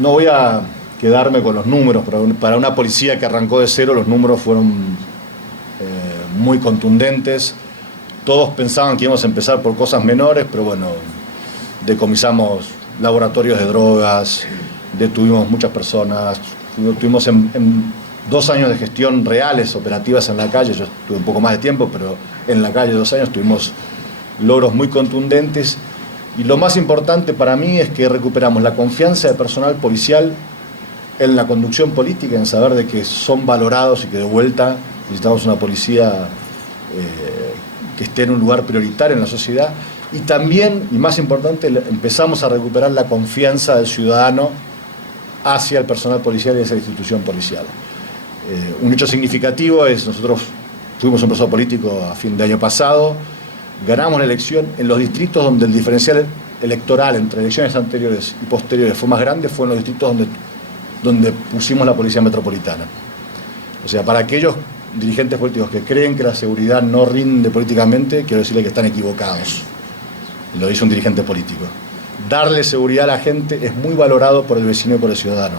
no voy a quedarme con los números, pero para una policía que arrancó de cero, los números fueron muy contundentes. Todos pensaban que íbamos a empezar por cosas menores, pero bueno, decomisamos laboratorios de drogas, detuvimos muchas personas, tuvimos en 2 años de gestión reales, operativas en la calle. Yo tuve un poco más de tiempo, pero en la calle 2 años tuvimos logros muy contundentes. Y lo más importante para mí es que recuperamos la confianza del personal policial en la conducción política, en saber de que son valorados y que de vuelta necesitamos una policía que esté en un lugar prioritario en la sociedad. Y también, y más importante, empezamos a recuperar la confianza del ciudadano hacia el personal policial y hacia la institución policial. Un hecho significativo es, nosotros fuimos un proceso político a fin de año pasado, ganamos la elección en los distritos donde el diferencial electoral entre elecciones anteriores y posteriores fue más grande, fue en los distritos donde pusimos la policía metropolitana. O sea, para aquellos dirigentes políticos que creen que la seguridad no rinde políticamente, quiero decirles que están equivocados. Lo dice un dirigente político. Darle seguridad a la gente es muy valorado por el vecino y por el ciudadano.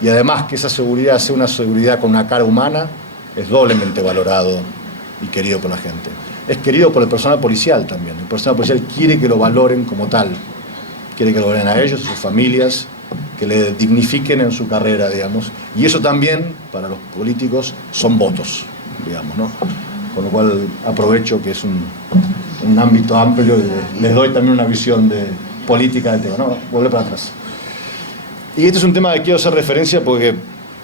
Y además que esa seguridad sea una seguridad con una cara humana, es doblemente valorado y querido por la gente. Es querido por el personal policial también. El personal policial quiere que lo valoren como tal. Quiere que lo valoren a ellos, a sus familias, que le dignifiquen en su carrera, digamos. Y eso también, para los políticos, son votos, digamos, ¿no? Con lo cual aprovecho que es un ámbito amplio y les doy también una visión de política del tema. No, volver para atrás. Y este es un tema que quiero hacer referencia porque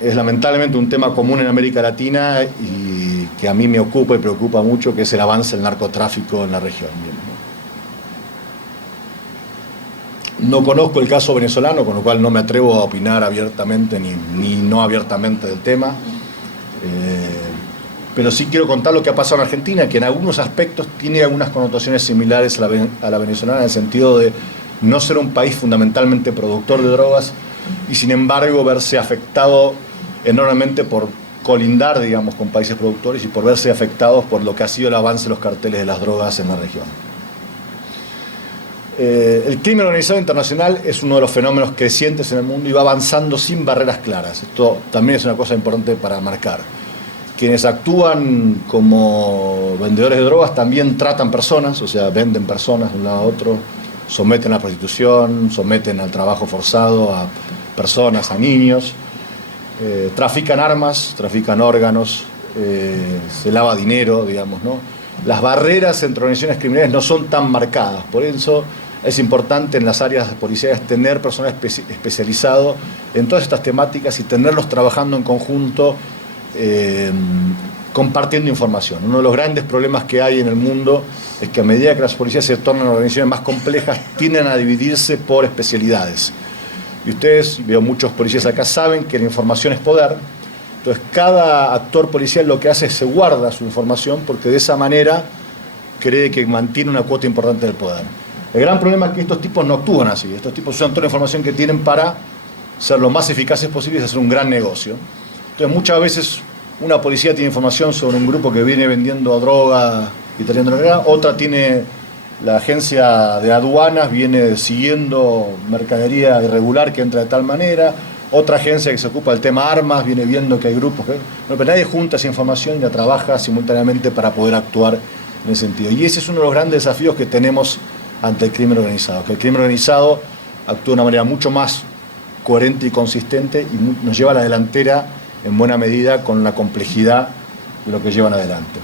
es lamentablemente un tema común en América Latina y que a mí me ocupa y preocupa mucho, que es el avance del narcotráfico en la región. No conozco el caso venezolano, con lo cual no me atrevo a opinar abiertamente ni no abiertamente del tema. Pero sí quiero contar lo que ha pasado en Argentina, que en algunos aspectos tiene algunas connotaciones similares a la venezolana, en el sentido de no ser un país fundamentalmente productor de drogas y sin embargo verse afectado enormemente por colindar, digamos, con países productores y por verse afectados por lo que ha sido el avance de los carteles de las drogas en la región. El crimen organizado internacional es uno de los fenómenos crecientes en el mundo y va avanzando sin barreras claras. Esto también es una cosa importante para marcar. Quienes actúan como vendedores de drogas también tratan personas, o sea, venden personas de un lado a otro, someten a la prostitución, someten al trabajo forzado a personas, a niños, trafican armas, trafican órganos, se lava dinero, digamos, ¿no? Las barreras entre organizaciones criminales no son tan marcadas, por eso es importante en las áreas policiales tener personal especializado en todas estas temáticas y tenerlos trabajando en conjunto, compartiendo información. Uno de los grandes problemas que hay en el mundo es que a medida que las policías se tornan organizaciones más complejas, tienden a dividirse por especialidades. Y ustedes, veo muchos policías acá, saben que la información es poder Entonces, cada actor policial lo que hace es se guarda su información porque de esa manera cree que mantiene una cuota importante del poder. El gran problema es que estos tipos no actúan así. Estos tipos usan toda la información que tienen para ser lo más eficaces posibles y hacer un gran negocio. Entonces, muchas veces una policía tiene información sobre un grupo que viene vendiendo droga y trayendo droga, otra tiene la agencia de aduanas, viene siguiendo mercadería irregular que entra de tal manera, otra agencia que se ocupa del tema armas viene viendo que hay grupos que... No, pero nadie junta esa información y la trabaja simultáneamente para poder actuar en ese sentido. Y ese es uno de los grandes desafíos que tenemos ante el crimen organizado, que el crimen organizado actúa de una manera mucho más coherente y consistente y nos lleva a la delantera en buena medida con la complejidad de lo que llevan adelante.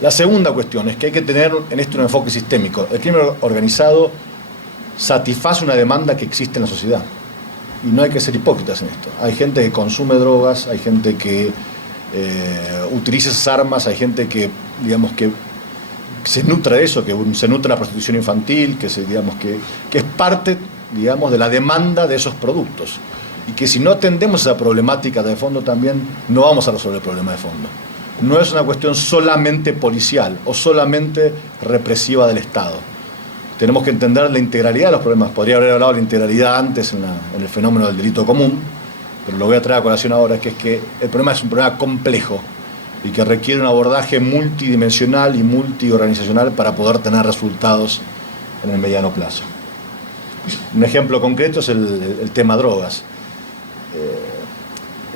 La segunda cuestión es que hay que tener en esto un enfoque sistémico. El crimen organizado satisface una demanda que existe en la sociedad y no hay que ser hipócritas en esto. Hay gente que consume drogas, hay gente que utiliza esas armas, hay gente que, digamos, que se nutre de eso, que se nutre de la prostitución infantil, que es parte, digamos, de la demanda de esos productos. Y que si no atendemos esa problemática de fondo también, no vamos a resolver el problema de fondo. No es una cuestión solamente policial o solamente represiva del Estado. Tenemos que entender la integralidad de los problemas. Podría haber hablado de la integralidad antes en el fenómeno del delito común, pero lo voy a traer a colación ahora, que es que el problema es un problema complejo y que requiere un abordaje multidimensional y multiorganizacional para poder tener resultados en el mediano plazo. Un ejemplo concreto es el tema drogas.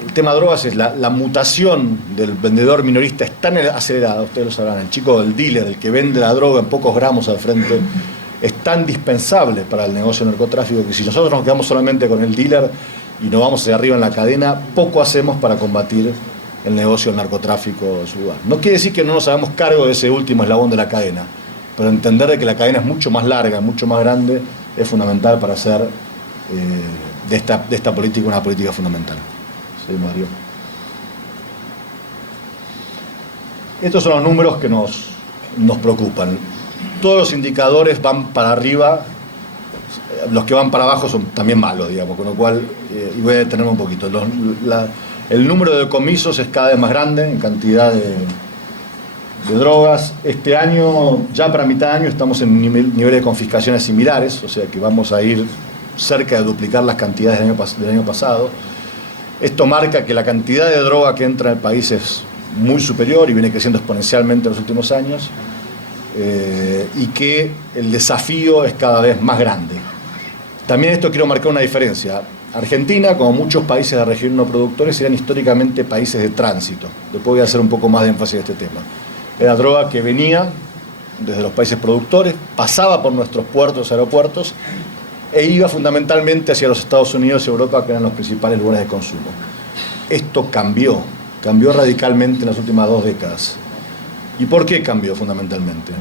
El tema drogas es la mutación del vendedor minorista es tan acelerada, ustedes lo sabrán, el chico del dealer, el que vende la droga en pocos gramos al frente, es tan indispensable para el negocio del narcotráfico que si nosotros nos quedamos solamente con el dealer y no vamos hacia arriba en la cadena, poco hacemos para combatir el negocio del narcotráfico en su lugar. No quiere decir que no nos hagamos cargo de ese último eslabón de la cadena, pero entender de que la cadena es mucho más larga, mucho más grande, es fundamental para hacer de esta política una política fundamental. Sí, Mario. Estos son los números que nos preocupan. Todos los indicadores van para arriba, los que van para abajo son también malos, digamos, con lo cual, y voy a detenerme un poquito. El número de decomisos es cada vez más grande en cantidad de drogas. Este año, ya para mitad de año, estamos en niveles de confiscaciones similares, o sea que vamos a ir cerca de duplicar las cantidades del año pasado. Esto marca que la cantidad de droga que entra en el país es muy superior y viene creciendo exponencialmente en los últimos años, y que el desafío es cada vez más grande. También esto quiero marcar una diferencia. Argentina, como muchos países de la región no productores, eran históricamente países de tránsito. Después voy a hacer un poco más de énfasis en este tema. Era droga que venía desde los países productores, pasaba por nuestros puertos, aeropuertos, e iba fundamentalmente hacia los Estados Unidos y Europa, que eran los principales lugares de consumo. Esto cambió radicalmente en las últimas 2 décadas. ¿Y por qué cambió fundamentalmente?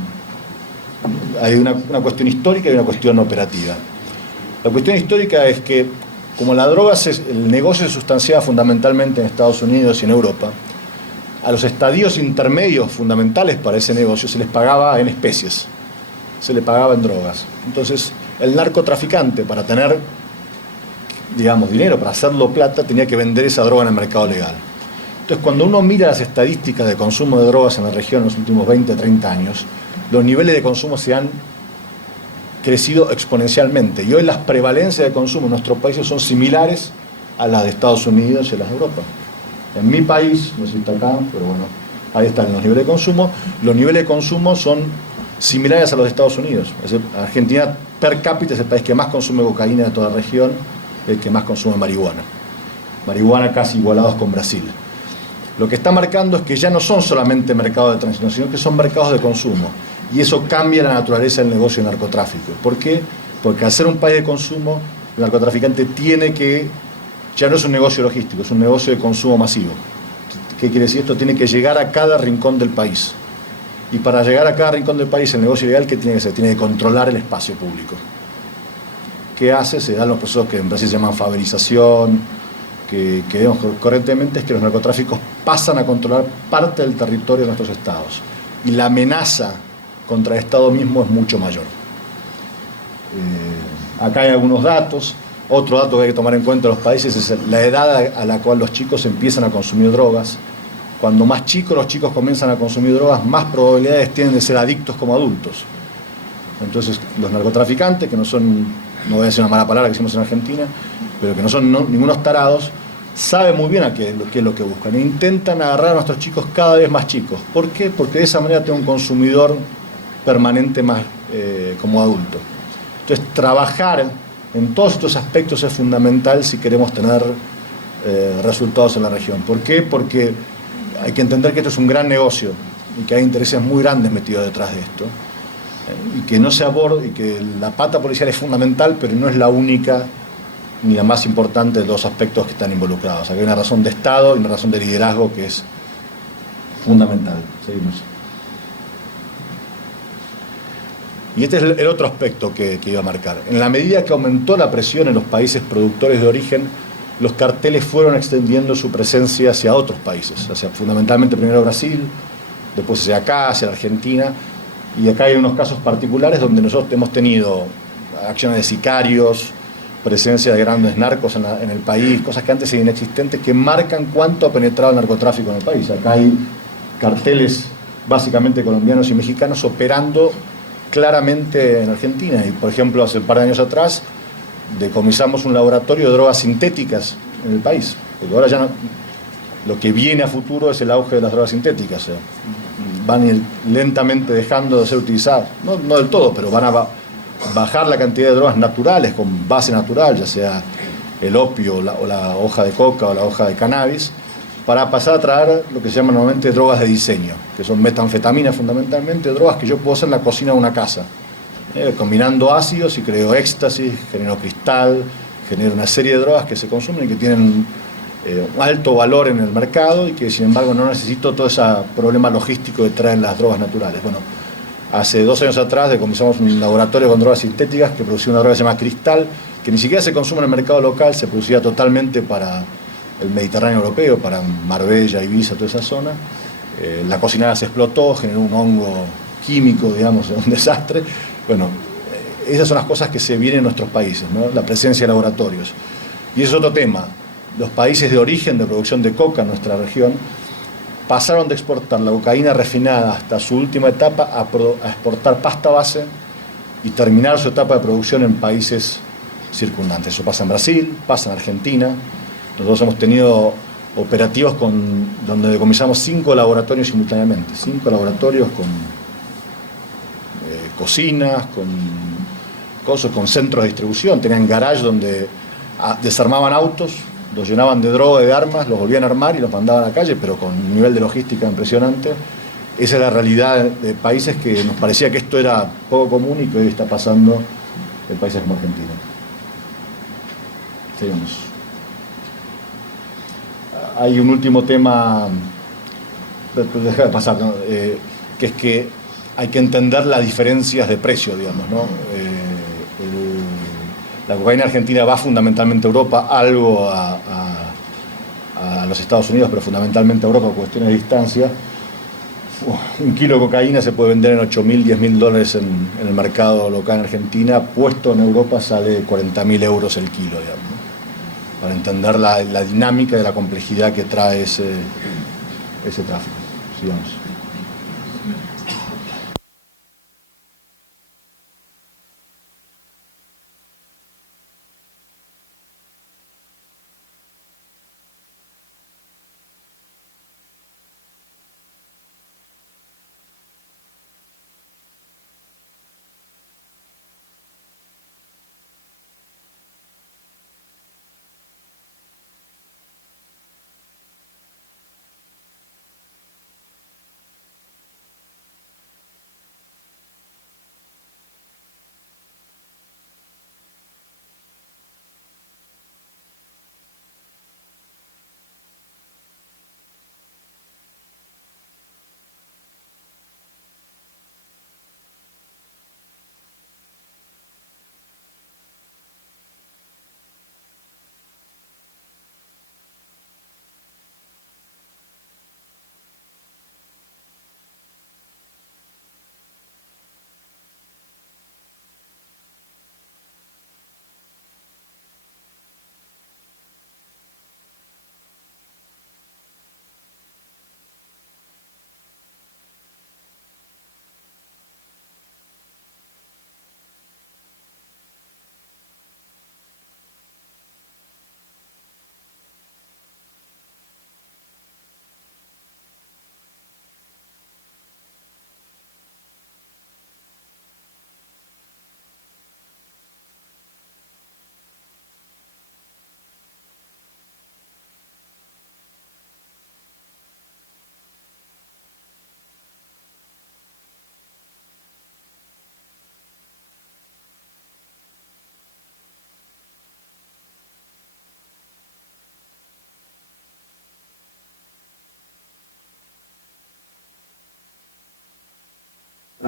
Hay una cuestión histórica y una cuestión operativa. La cuestión histórica es que, como la droga, el negocio se sustanciaba fundamentalmente en Estados Unidos y en Europa, a los estadios intermedios fundamentales para ese negocio se les pagaba en especies, se les pagaba en drogas. Entonces, el narcotraficante, para tener, digamos, dinero, para hacerlo plata, tenía que vender esa droga en el mercado legal. Entonces, cuando uno mira las estadísticas de consumo de drogas en la región en los últimos 20, 30 años, los niveles de consumo se han crecido exponencialmente. Y hoy las prevalencias de consumo en nuestros países son similares a las de Estados Unidos y a las de Europa. En mi país, no sé si está acá, pero bueno, ahí están los niveles de consumo. Los niveles de consumo son similares a los de Estados Unidos. Es decir, Argentina per cápita es el país que más consume cocaína de toda la región, el que más consume marihuana. Marihuana casi igualados con Brasil. Lo que está marcando es que ya no son solamente mercados de transición, sino que son mercados de consumo. Y eso cambia la naturaleza del negocio del narcotráfico. ¿Por qué? Porque al ser un país de consumo, el narcotraficante tiene que, ya no es un negocio logístico, es un negocio de consumo masivo. ¿Qué quiere decir esto? Tiene que llegar a cada rincón del país. Y para llegar a cada rincón del país, el negocio ilegal, ¿qué tiene que hacer? Tiene que controlar el espacio público. ¿Qué hace? Se dan los procesos que en Brasil se llaman favelización, que vemos correctamente, es que los narcotráficos pasan a controlar parte del territorio de nuestros estados. Y la amenaza contra el Estado mismo es mucho mayor. Acá hay algunos datos. Otro dato que hay que tomar en cuenta en los países es la edad a la cual los chicos empiezan a consumir drogas. Cuando más chicos los chicos comienzan a consumir drogas, más probabilidades tienen de ser adictos como adultos. Entonces, los narcotraficantes, que no son, no voy a decir una mala palabra que hicimos en Argentina, pero que no son ningunos tarados, saben muy bien qué es lo que buscan. E intentan agarrar a nuestros chicos cada vez más chicos. ¿Por qué? Porque de esa manera tiene un consumidor permanente más como adulto. Entonces, trabajar en todos estos aspectos es fundamental si queremos tener resultados en la región. ¿Por qué? Porque hay que entender que esto es un gran negocio y que hay intereses muy grandes metidos detrás de esto. Y que no se aborda, y que la pata policial es fundamental, pero no es la única ni la más importante de los aspectos que están involucrados. Aquí hay una razón de Estado y una razón de liderazgo que es fundamental. Seguimos. Y este es el otro aspecto que iba a marcar. En la medida que aumentó la presión en los países productores de origen, los carteles fueron extendiendo su presencia hacia otros países, hacia fundamentalmente primero Brasil, después hacia acá, hacia la Argentina, y acá hay unos casos particulares donde nosotros hemos tenido acciones de sicarios, presencia de grandes narcos en el país, cosas que antes eran inexistentes, que marcan cuánto ha penetrado el narcotráfico en el país. Acá hay carteles básicamente colombianos y mexicanos operando claramente en Argentina. Y por ejemplo, hace un par de años atrás decomisamos un laboratorio de drogas sintéticas en el país. Porque ahora ya no, lo que viene a futuro es el auge de las drogas sintéticas. Van a ir lentamente dejando de ser utilizadas, no del todo, pero van a bajar la cantidad de drogas naturales con base natural, ya sea el opio o la hoja de coca o la hoja de cannabis, para pasar a traer lo que se llama normalmente drogas de diseño, que son metanfetaminas fundamentalmente, drogas que yo puedo hacer en la cocina de una casa, combinando ácidos y creo éxtasis, genero cristal, genero una serie de drogas que se consumen y que tienen un alto valor en el mercado y que sin embargo no necesito todo ese problema logístico de traer las drogas naturales. Bueno, hace 2 años atrás decomisamos un laboratorio con drogas sintéticas que producía una droga que se llama cristal, que ni siquiera se consume en el mercado local, se producía totalmente para el Mediterráneo europeo, para Marbella, Ibiza, toda esa zona. La cocinada se explotó, generó un hongo químico, digamos, un desastre. Bueno, esas son las cosas que se vienen en nuestros países, ¿no? La presencia de laboratorios. Y ese es otro tema. Los países de origen de producción de coca en nuestra región pasaron de exportar la cocaína refinada hasta su última etapa a exportar pasta base y terminar su etapa de producción en países circundantes. Eso pasa en Brasil, pasa en Argentina. Nosotros hemos tenido operativos donde decomisamos 5 laboratorios simultáneamente. 5 laboratorios con cocinas, con centros de distribución. Tenían garage donde desarmaban autos, los llenaban de droga, de armas, los volvían a armar y los mandaban a la calle, pero con un nivel de logística impresionante. Esa es la realidad de países que nos parecía que esto era poco común y que hoy está pasando en países como Argentina. Seguimos. Hay un último tema, deja de pasar, ¿no? Que es que hay que entender las diferencias de precio, digamos, ¿no? La cocaína argentina va fundamentalmente a Europa, algo a los Estados Unidos, pero fundamentalmente a Europa por cuestiones de distancia. Un kilo de cocaína se puede vender en 8.000, 10.000 dólares en el mercado local en Argentina, puesto en Europa sale 40.000 euros el kilo, digamos, ¿no? Para entender la dinámica y la complejidad que trae ese tráfico. Sigamos.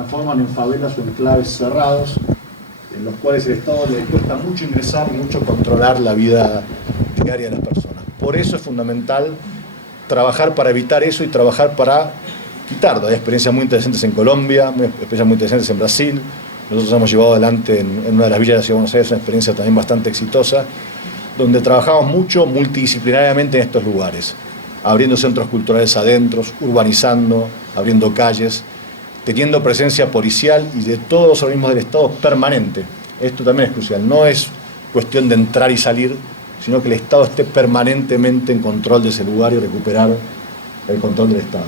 transforman en favelas o enclaves cerrados, en los cuales el Estado le cuesta mucho ingresar y mucho controlar la vida diaria de las personas. Por eso es fundamental trabajar para evitar eso y trabajar para quitarlo. Hay experiencias muy interesantes en Colombia, experiencias muy interesantes en Brasil. Nosotros hemos llevado adelante en una de las villas de la Ciudad de Buenos Aires una experiencia también bastante exitosa, donde trabajamos mucho multidisciplinariamente en estos lugares, abriendo centros culturales adentro, urbanizando, abriendo calles, teniendo presencia policial y de todos los organismos del Estado permanente. Esto también es crucial, no es cuestión de entrar y salir, sino que el Estado esté permanentemente en control de ese lugar y recuperar el control del Estado.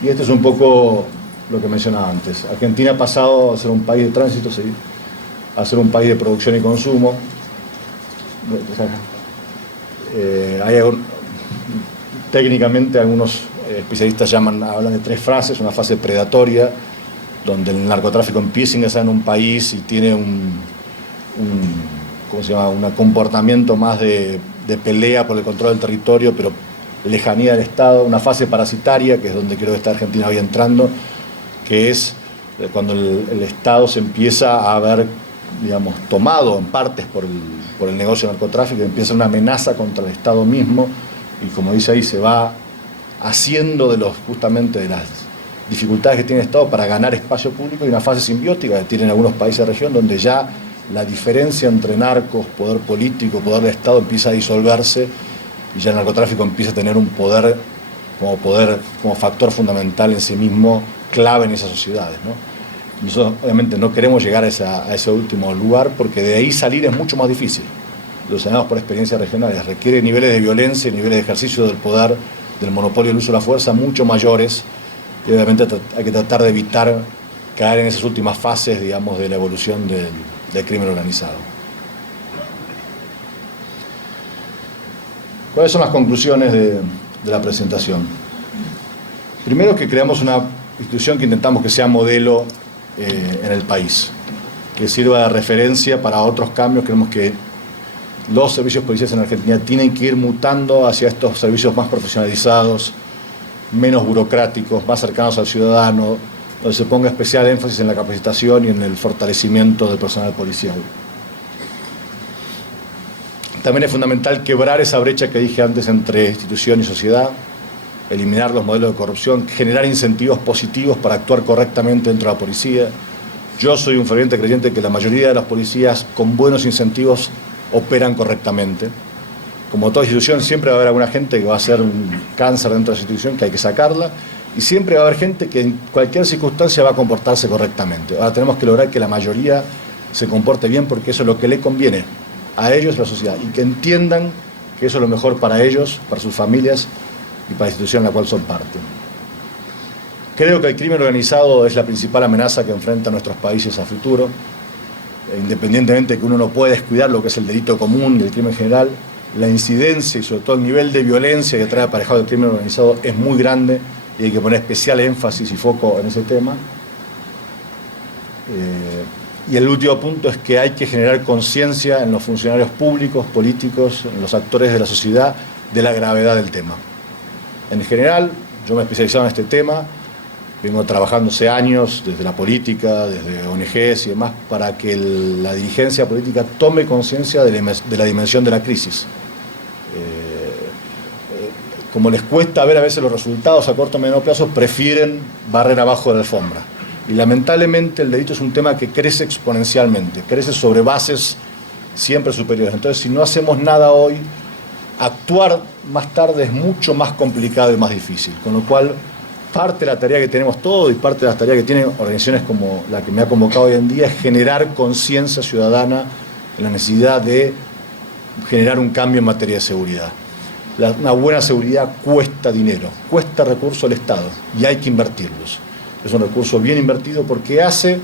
Sí. Y esto es un poco lo que mencionaba antes. Argentina ha pasado a ser un país de tránsito, ¿sí?, a ser un país de producción y consumo. Técnicamente algunos especialistas hablan de tres fases: una fase predatoria, donde el narcotráfico empieza a ingresar en un país y tiene un comportamiento más de pelea por el control del territorio, pero lejanía del Estado. Una fase parasitaria, que es donde creo que está Argentina hoy entrando, que es cuando el Estado se empieza a ver, digamos, tomado en partes por el negocio del narcotráfico, empieza una amenaza contra el Estado mismo, y como dice ahí, se va haciendo justamente de las dificultades que tiene el Estado para ganar espacio público, y una fase simbiótica que tienen algunos países de la región, donde ya la diferencia entre narcos, poder político, poder del Estado empieza a disolverse, y ya el narcotráfico empieza a tener un poder como factor fundamental en sí mismo, clave en esas sociedades, ¿no? Nosotros obviamente no queremos llegar a ese último lugar, porque de ahí salir es mucho más difícil. Lo sabemos por experiencias regionales, requiere niveles de violencia, niveles de ejercicio del poder, del monopolio del uso de la fuerza mucho mayores, y obviamente hay que tratar de evitar caer en esas últimas fases, digamos, de la evolución del crimen organizado. ¿Cuáles son las conclusiones de la presentación? Primero, que creamos una institución que intentamos que sea modelo en el país, que sirva de referencia para otros cambios. Creemos que los servicios policiales en Argentina tienen que ir mutando hacia estos servicios más profesionalizados, menos burocráticos, más cercanos al ciudadano, donde se ponga especial énfasis en la capacitación y en el fortalecimiento del personal policial. También es fundamental quebrar esa brecha que dije antes entre institución y sociedad, eliminar los modelos de corrupción, generar incentivos positivos para actuar correctamente dentro de la policía. Yo soy un ferviente creyente que la mayoría de las policías con buenos incentivos operan correctamente. Como toda institución, siempre va a haber alguna gente que va a ser un cáncer dentro de esa institución, que hay que sacarla, y siempre va a haber gente que en cualquier circunstancia va a comportarse correctamente. Ahora tenemos que lograr que la mayoría se comporte bien, porque eso es lo que le conviene a ellos y a la sociedad, y que entiendan que eso es lo mejor para ellos, para sus familias y para la institución en la cual son parte. Creo que el crimen organizado es la principal amenaza que enfrentan nuestros países a futuro, independientemente de que uno no pueda descuidar lo que es el delito común y el crimen general. La incidencia y sobre todo el nivel de violencia que trae aparejado el crimen organizado es muy grande, y hay que poner especial énfasis y foco en ese tema. Y el último punto es que hay que generar conciencia en los funcionarios públicos, políticos, en los actores de la sociedad, de la gravedad del tema. En general, yo me he especializado en este tema, vengo trabajando hace años desde la política, desde ONGs y demás, para que la dirigencia política tome conciencia de la dimensión de la crisis. Como les cuesta ver a veces los resultados a corto o mediano plazo, prefieren barrer abajo de la alfombra. Y lamentablemente el delito es un tema que crece exponencialmente, crece sobre bases siempre superiores. Entonces, si no hacemos nada hoy, actuar más tarde es mucho más complicado y más difícil. Con lo cual, parte de la tarea que tenemos todos y parte de la tarea que tienen organizaciones como la que me ha convocado hoy en día es generar conciencia ciudadana en la necesidad de generar un cambio en materia de seguridad. Una buena seguridad cuesta dinero, cuesta recursos al Estado, y hay que invertirlos. Es un recurso bien invertido porque hace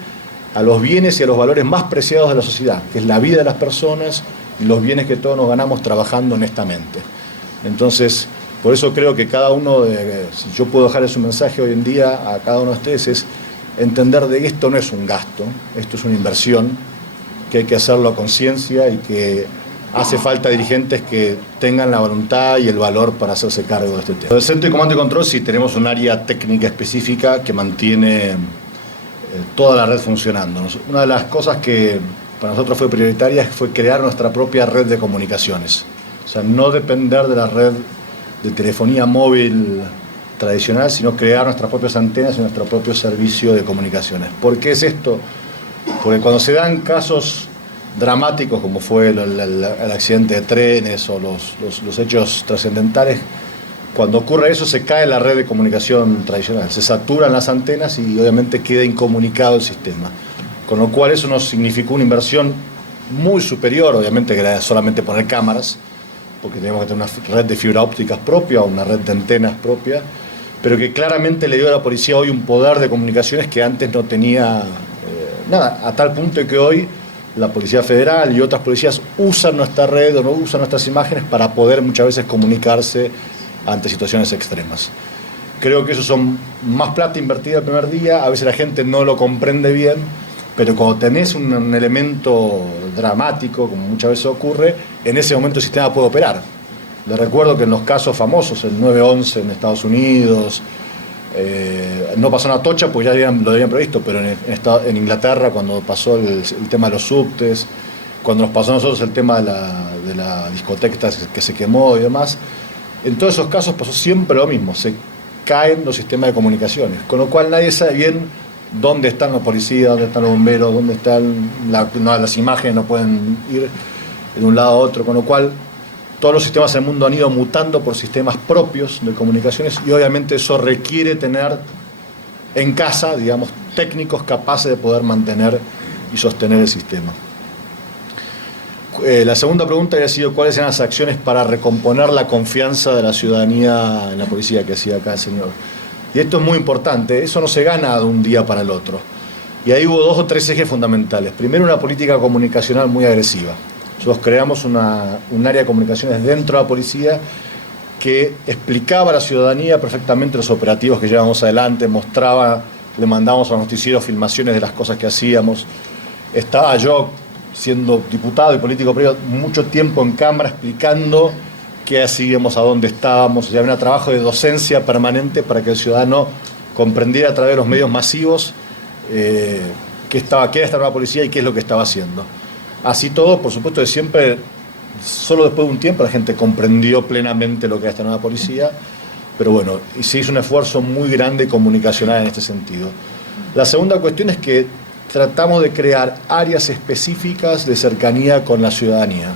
a los bienes y a los valores más preciados de la sociedad, que es la vida de las personas y los bienes que todos nos ganamos trabajando honestamente. Entonces, por eso creo que cada uno, si yo puedo dejarles un mensaje hoy en día a cada uno de ustedes, es entender de que esto no es un gasto, esto es una inversión, que hay que hacerlo a conciencia y que hace falta dirigentes que tengan la voluntad y el valor para hacerse cargo de este tema. En el Centro de Comando y Control sí tenemos un área técnica específica que mantiene toda la red funcionando. Una de las cosas que para nosotros fue prioritaria fue crear nuestra propia red de comunicaciones. O sea, no depender de la red de telefonía móvil tradicional, sino crear nuestras propias antenas y nuestro propio servicio de comunicaciones. ¿Por qué es esto? Porque cuando se dan casos dramáticos como fue el accidente de trenes o los hechos trascendentales, cuando ocurre eso se cae la red de comunicación tradicional, se saturan las antenas y obviamente queda incomunicado el sistema. Con lo cual eso nos significó una inversión muy superior, obviamente que era solamente poner cámaras, porque teníamos que tener una red de fibra óptica propia o una red de antenas propia, pero que claramente le dio a la policía hoy un poder de comunicaciones que antes no tenía nada, a tal punto que hoy la Policía Federal y otras policías usan nuestra red o no usan nuestras imágenes para poder muchas veces comunicarse ante situaciones extremas. Creo que eso son más plata invertida el primer día, a veces la gente no lo comprende bien, pero cuando tenés un elemento dramático, como muchas veces ocurre, en ese momento el sistema puede operar. Les recuerdo que en los casos famosos, el 9/11 en Estados Unidos, no pasó una tocha, pues ya lo habían previsto, pero en Inglaterra, cuando pasó el tema de los subtes, cuando nos pasó a nosotros el tema de la discoteca que se quemó y demás, en todos esos casos pasó siempre lo mismo, se caen los sistemas de comunicaciones, con lo cual nadie sabe bien dónde están los policías, dónde están los bomberos, dónde están las imágenes, no pueden ir de un lado a otro, con lo cual todos los sistemas en el mundo han ido mutando por sistemas propios de comunicaciones y obviamente eso requiere tener en casa, digamos, técnicos capaces de poder mantener y sostener el sistema. La segunda pregunta había sido cuáles eran las acciones para recomponer la confianza de la ciudadanía en la policía, que hacía acá el señor. Y esto es muy importante, eso no se gana de un día para el otro. Y ahí hubo 2 o 3 ejes fundamentales. Primero, una política comunicacional muy agresiva. Nosotros creamos un área de comunicaciones dentro de la policía que explicaba a la ciudadanía perfectamente los operativos que llevábamos adelante, mostraba, le mandábamos a los noticieros filmaciones de las cosas que hacíamos. Estaba yo, siendo diputado y político previo, mucho tiempo en cámara explicando qué hacíamos, a dónde estábamos. O sea, había un trabajo de docencia permanente para que el ciudadano comprendiera a través de los medios masivos qué era esta nueva policía y qué es lo que estaba haciendo. Así todo, por supuesto, de siempre, solo después de un tiempo la gente comprendió plenamente lo que era esta nueva policía, pero bueno, y se hizo un esfuerzo muy grande comunicacional en este sentido. La segunda cuestión es que tratamos de crear áreas específicas de cercanía con la ciudadanía.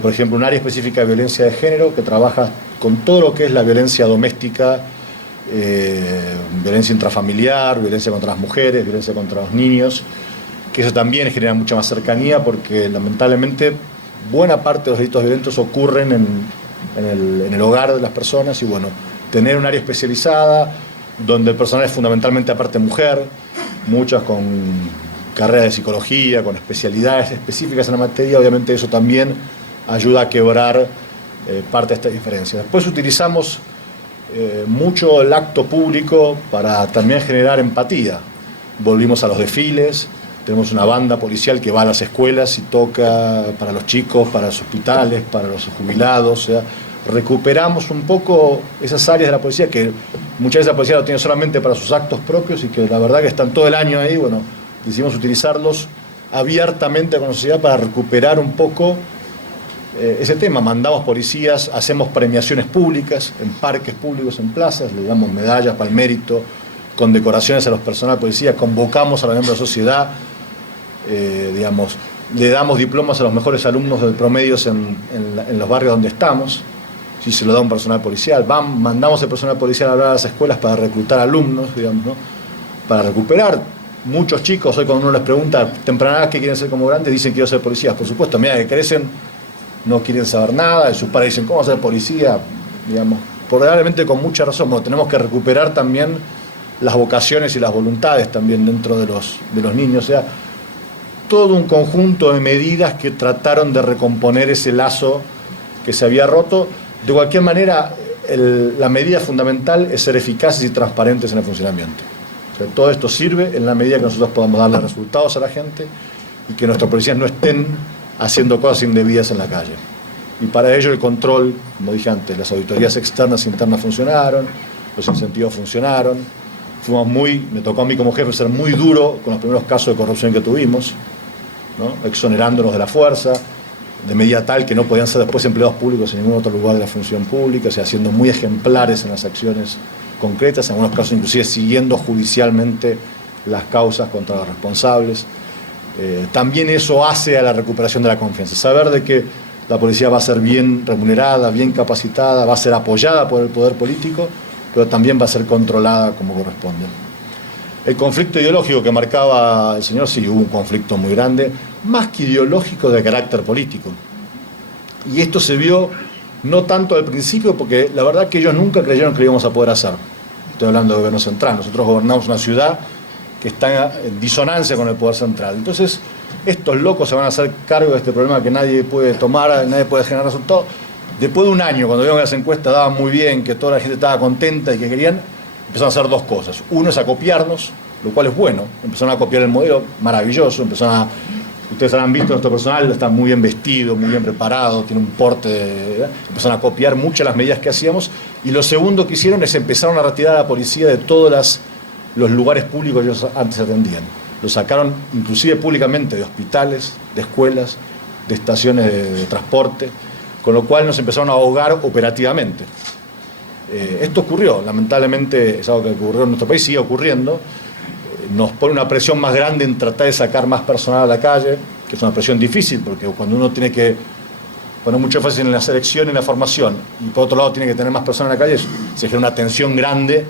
Por ejemplo, un área específica de violencia de género que trabaja con todo lo que es la violencia doméstica, violencia intrafamiliar, violencia contra las mujeres, violencia contra los niños, que eso también genera mucha más cercanía porque lamentablemente buena parte de los delitos violentos ocurren en el hogar de las personas y bueno, tener un área especializada donde el personal es fundamentalmente aparte mujer, muchas con carreras de psicología, con especialidades específicas en la materia, obviamente eso también ayuda a quebrar parte de esta diferencia. Después utilizamos mucho el acto público para también generar empatía. Volvimos a los desfiles, tenemos una banda policial que va a las escuelas y toca para los chicos, para los hospitales, para los jubilados, o sea, recuperamos un poco esas áreas de la policía que muchas veces la policía lo tiene solamente para sus actos propios y que la verdad que están todo el año ahí, bueno, decidimos utilizarlos abiertamente con la sociedad para recuperar un poco ese tema. Mandamos policías, hacemos premiaciones públicas en parques públicos, en plazas, le damos medallas para el mérito, condecoraciones a los personal de policía, convocamos a los miembros de la sociedad, le damos diplomas a los mejores alumnos de promedios en los barrios donde estamos, si se lo da un personal policial, mandamos el personal policial a hablar a las escuelas para reclutar alumnos, digamos, ¿no? Para recuperar. Muchos chicos, hoy cuando uno les pregunta temprana qué quieren ser como grandes, dicen quiero ser policías. Por supuesto, a medida que crecen no quieren saber nada, y sus padres dicen ¿cómo ser policía? Digamos, probablemente con mucha razón. Bueno, tenemos que recuperar también las vocaciones y las voluntades también dentro de los niños. O sea, todo un conjunto de medidas que trataron de recomponer ese lazo que se había roto. De cualquier manera, la medida fundamental es ser eficaces y transparentes en el funcionamiento. O sea, todo esto sirve en la medida que nosotros podamos darle resultados a la gente y que nuestros policías no estén haciendo cosas indebidas en la calle. Y para ello el control, como dije antes, las auditorías externas e internas funcionaron, los incentivos funcionaron. Me tocó a mí como jefe ser muy duro con los primeros casos de corrupción que tuvimos, ¿no? Exonerándonos de la fuerza, de medida tal que no podían ser después empleados públicos en ningún otro lugar de la función pública, o sea, siendo muy ejemplares en las acciones concretas, en algunos casos inclusive siguiendo judicialmente las causas contra los responsables. También eso hace a la recuperación de la confianza, saber de que la policía va a ser bien remunerada, bien capacitada, va a ser apoyada por el poder político, pero también va a ser controlada como corresponde. El conflicto ideológico que marcaba el señor, sí, hubo un conflicto muy grande, más que ideológico, de carácter político. Y esto se vio no tanto al principio, porque la verdad que ellos nunca creyeron que lo íbamos a poder hacer. Estoy hablando de gobierno central. Nosotros gobernamos una ciudad que está en disonancia con el poder central. Entonces, estos locos se van a hacer cargo de este problema que nadie puede tomar, nadie puede generar resultados. Después de un año, cuando vieron que las encuestas daban muy bien, que toda la gente estaba contenta y que querían, empezaron a hacer dos cosas. Uno es a copiarnos, lo cual es bueno. Empezaron a copiar el modelo, maravilloso. Ustedes habrán visto, nuestro personal está muy bien vestido, muy bien preparado, tiene un porte. Empezaron a copiar muchas de las medidas que hacíamos. Y lo segundo que hicieron es empezaron a retirar a la policía de todos los lugares públicos que ellos antes atendían. Lo sacaron inclusive públicamente de hospitales, de escuelas, de estaciones de transporte, con lo cual nos empezaron a ahogar operativamente. Esto ocurrió, lamentablemente es algo que ocurrió en nuestro país, sigue ocurriendo. Nos pone una presión más grande en tratar de sacar más personal a la calle, que es una presión difícil, porque cuando uno tiene que poner mucho énfasis en la selección y en la formación, y por otro lado tiene que tener más personas en la calle, se genera una tensión grande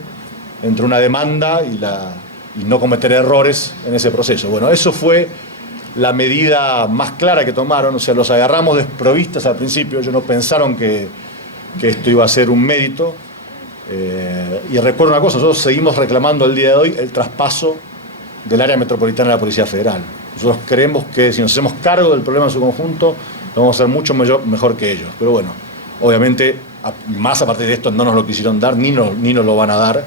entre una demanda y no cometer errores en ese proceso. Bueno, eso fue la medida más clara que tomaron, o sea, los agarramos desprovistas al principio, ellos no pensaron que esto iba a ser un mérito. Y recuerdo una cosa, nosotros seguimos reclamando el día de hoy el traspaso del área metropolitana de la Policía Federal. Nosotros creemos que si nos hacemos cargo del problema en su conjunto, lo vamos a hacer mucho mejor que ellos. Pero bueno, obviamente, más a partir de esto no nos lo quisieron dar, ni nos lo van a dar.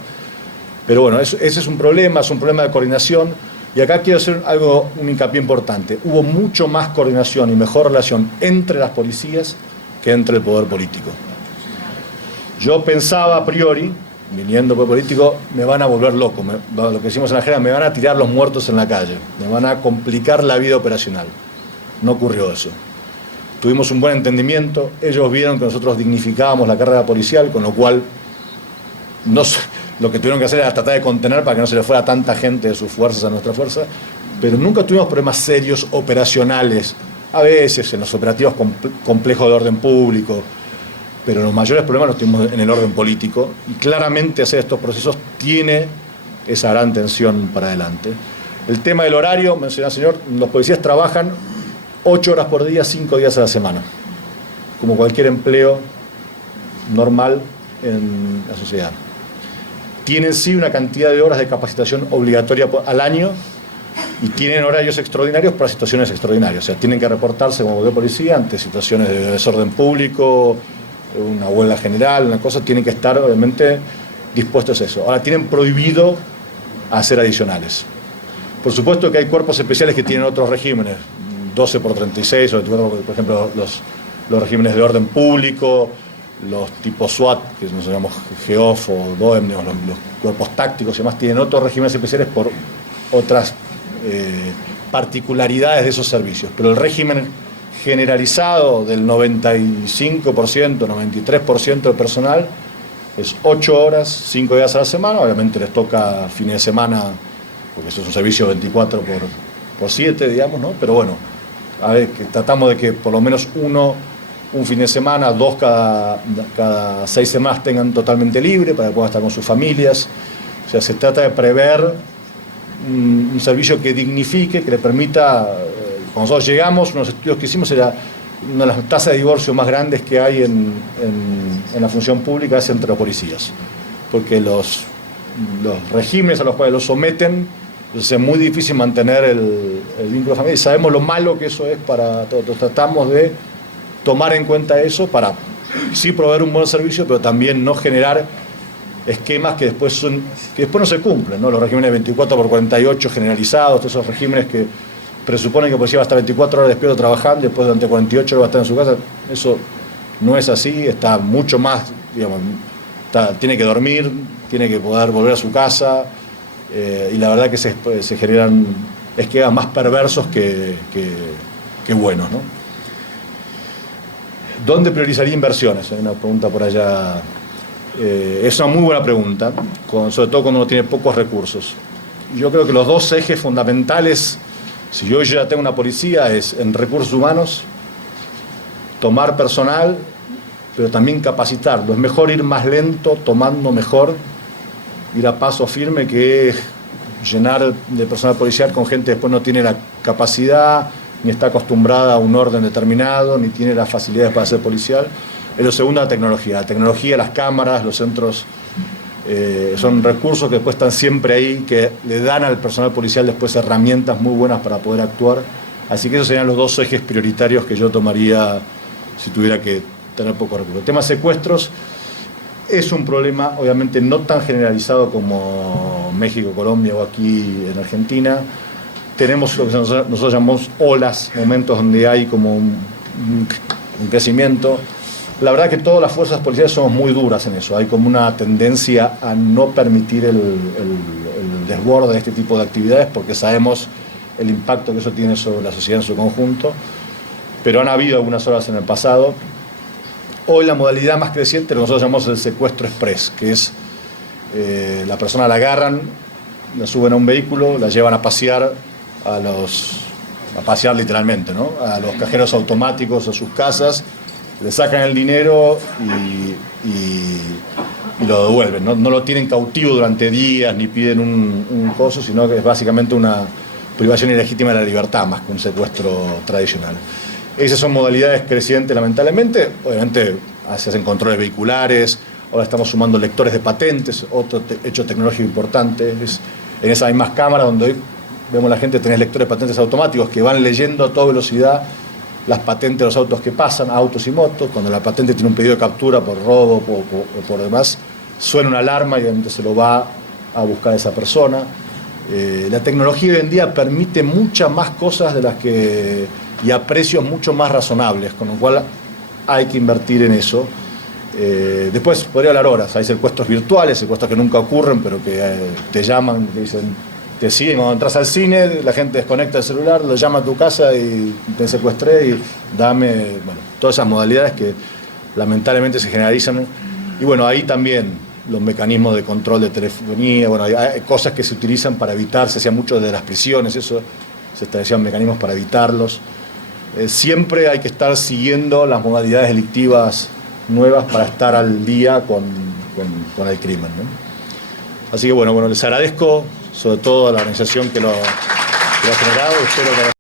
Pero bueno, ese es un problema de coordinación. Y acá quiero hacer un hincapié importante. Hubo mucho más coordinación y mejor relación entre las policías que entre el poder político. Yo pensaba a priori, viniendo por político, me van a volver loco, lo que decimos en la jerga, me van a tirar los muertos en la calle, me van a complicar la vida operacional. No ocurrió eso. Tuvimos un buen entendimiento, ellos vieron que nosotros dignificábamos la carrera policial, con lo cual lo que tuvieron que hacer era tratar de contener para que no se le fuera tanta gente de sus fuerzas a nuestra fuerza, pero nunca tuvimos problemas serios operacionales, a veces en los operativos complejos de orden público, pero los mayores problemas los tuvimos en el orden político, y claramente hacer estos procesos tiene esa gran tensión para adelante. El tema del horario, mencionaba el señor, los policías trabajan 8 horas por día, 5 días a la semana, como cualquier empleo normal en la sociedad. Tienen sí una cantidad de horas de capacitación obligatoria al año y tienen horarios extraordinarios para situaciones extraordinarias. O sea, tienen que reportarse como de policía ante situaciones de desorden público, una huelga general, una cosa, tienen que estar obviamente dispuestos a eso. Ahora, tienen prohibido hacer adicionales. Por supuesto que hay cuerpos especiales que tienen otros regímenes, 12 por 36, o por ejemplo los regímenes de orden público, los tipos SWAT, que nos llamamos GEOF o DOEM, los cuerpos tácticos y demás, tienen otros regímenes especiales por otras particularidades de esos servicios. Pero el régimen generalizado del 95%, 93% del personal es 8 horas, 5 días a la semana. Obviamente les toca fines de semana, porque eso es un servicio 24 por 7, digamos, ¿no? Pero bueno, a ver, que tratamos de que por lo menos un fin de semana, 2 cada 6 semanas tengan totalmente libre para que puedan estar con sus familias. O sea, se trata de prever un servicio que dignifique, que le permita. Cuando nosotros llegamos, unos estudios que hicimos, era una de las tasas de divorcio más grandes que hay en la función pública es entre los policías, porque los regímenes a los cuales los someten, entonces es muy difícil mantener el vínculo familiar, y sabemos lo malo que eso es para todos. Tratamos de tomar en cuenta eso para sí proveer un buen servicio, pero también no generar esquemas que después no se cumplen, ¿no? Los regímenes 24 por 48 generalizados, todos esos regímenes que presuponen que el policía va a estar 24 horas despierto trabajando y después durante 48 horas va a estar en su casa. Eso no es así, está mucho más, digamos, tiene que dormir, tiene que poder volver a su casa, y la verdad que se generan esquemas más perversos que buenos, ¿no? ¿Dónde priorizaría inversiones? Hay una pregunta por allá. Es una muy buena pregunta, sobre todo cuando uno tiene pocos recursos. Yo creo que los dos ejes fundamentales, si yo ya tengo una policía, es en recursos humanos, tomar personal, pero también capacitarlo. Es mejor ir más lento, tomando mejor, ir a paso firme, que llenar de personal policial con gente que después no tiene la capacidad, ni está acostumbrada a un orden determinado, ni tiene las facilidades para ser policial. Es lo segundo, la tecnología. La tecnología, las cámaras, los centros, son recursos que después están siempre ahí, que le dan al personal policial después herramientas muy buenas para poder actuar. Así que esos serían los dos ejes prioritarios que yo tomaría si tuviera que tener pocos recursos. El tema de secuestros es un problema, obviamente, no tan generalizado como México, Colombia o aquí en Argentina. Tenemos lo que nosotros llamamos olas, momentos donde hay como un crecimiento. La verdad que todas las fuerzas policiales somos muy duras en eso. Hay como una tendencia a no permitir el desborde de este tipo de actividades porque sabemos el impacto que eso tiene sobre la sociedad en su conjunto. Pero han habido algunas olas en el pasado. Hoy la modalidad más creciente, lo que nosotros llamamos el secuestro express, que es la persona la agarran, la suben a un vehículo, la llevan a pasear a pasear literalmente, ¿no? A los cajeros automáticos, a sus casas, le sacan el dinero y lo devuelven. No lo tienen cautivo durante días ni piden un coso, sino que es básicamente una privación ilegítima de la libertad más que un secuestro tradicional. Esas son modalidades crecientes, lamentablemente. Obviamente se hacen controles vehiculares, ahora estamos sumando lectores de patentes, otro hecho tecnológico importante. En esas mismas cámaras donde hoy vemos la gente tener lectores de patentes automáticos que van leyendo a toda velocidad las patentes de los autos que pasan, autos y motos. Cuando la patente tiene un pedido de captura por robo o por demás, suena una alarma y obviamente se lo va a buscar esa persona. La tecnología hoy en día permite muchas más cosas de las y a precios mucho más razonables, con lo cual hay que invertir en eso. Después podría hablar horas, hay secuestros virtuales, secuestros que nunca ocurren, pero que te llaman, te dicen, te siguen. Cuando entras al cine, la gente desconecta el celular, lo llama a tu casa y te secuestré y dame, bueno, todas esas modalidades que lamentablemente se generalizan. Y bueno, ahí también los mecanismos de control de telefonía, bueno, hay cosas que se utilizan para evitar, se hacía mucho de las prisiones, eso, se establecían mecanismos para evitarlos. Siempre hay que estar siguiendo las modalidades delictivas nuevas para estar al día con el crimen, ¿no? Así que bueno, les agradezco sobre todo a la organización que lo ha generado. Espero que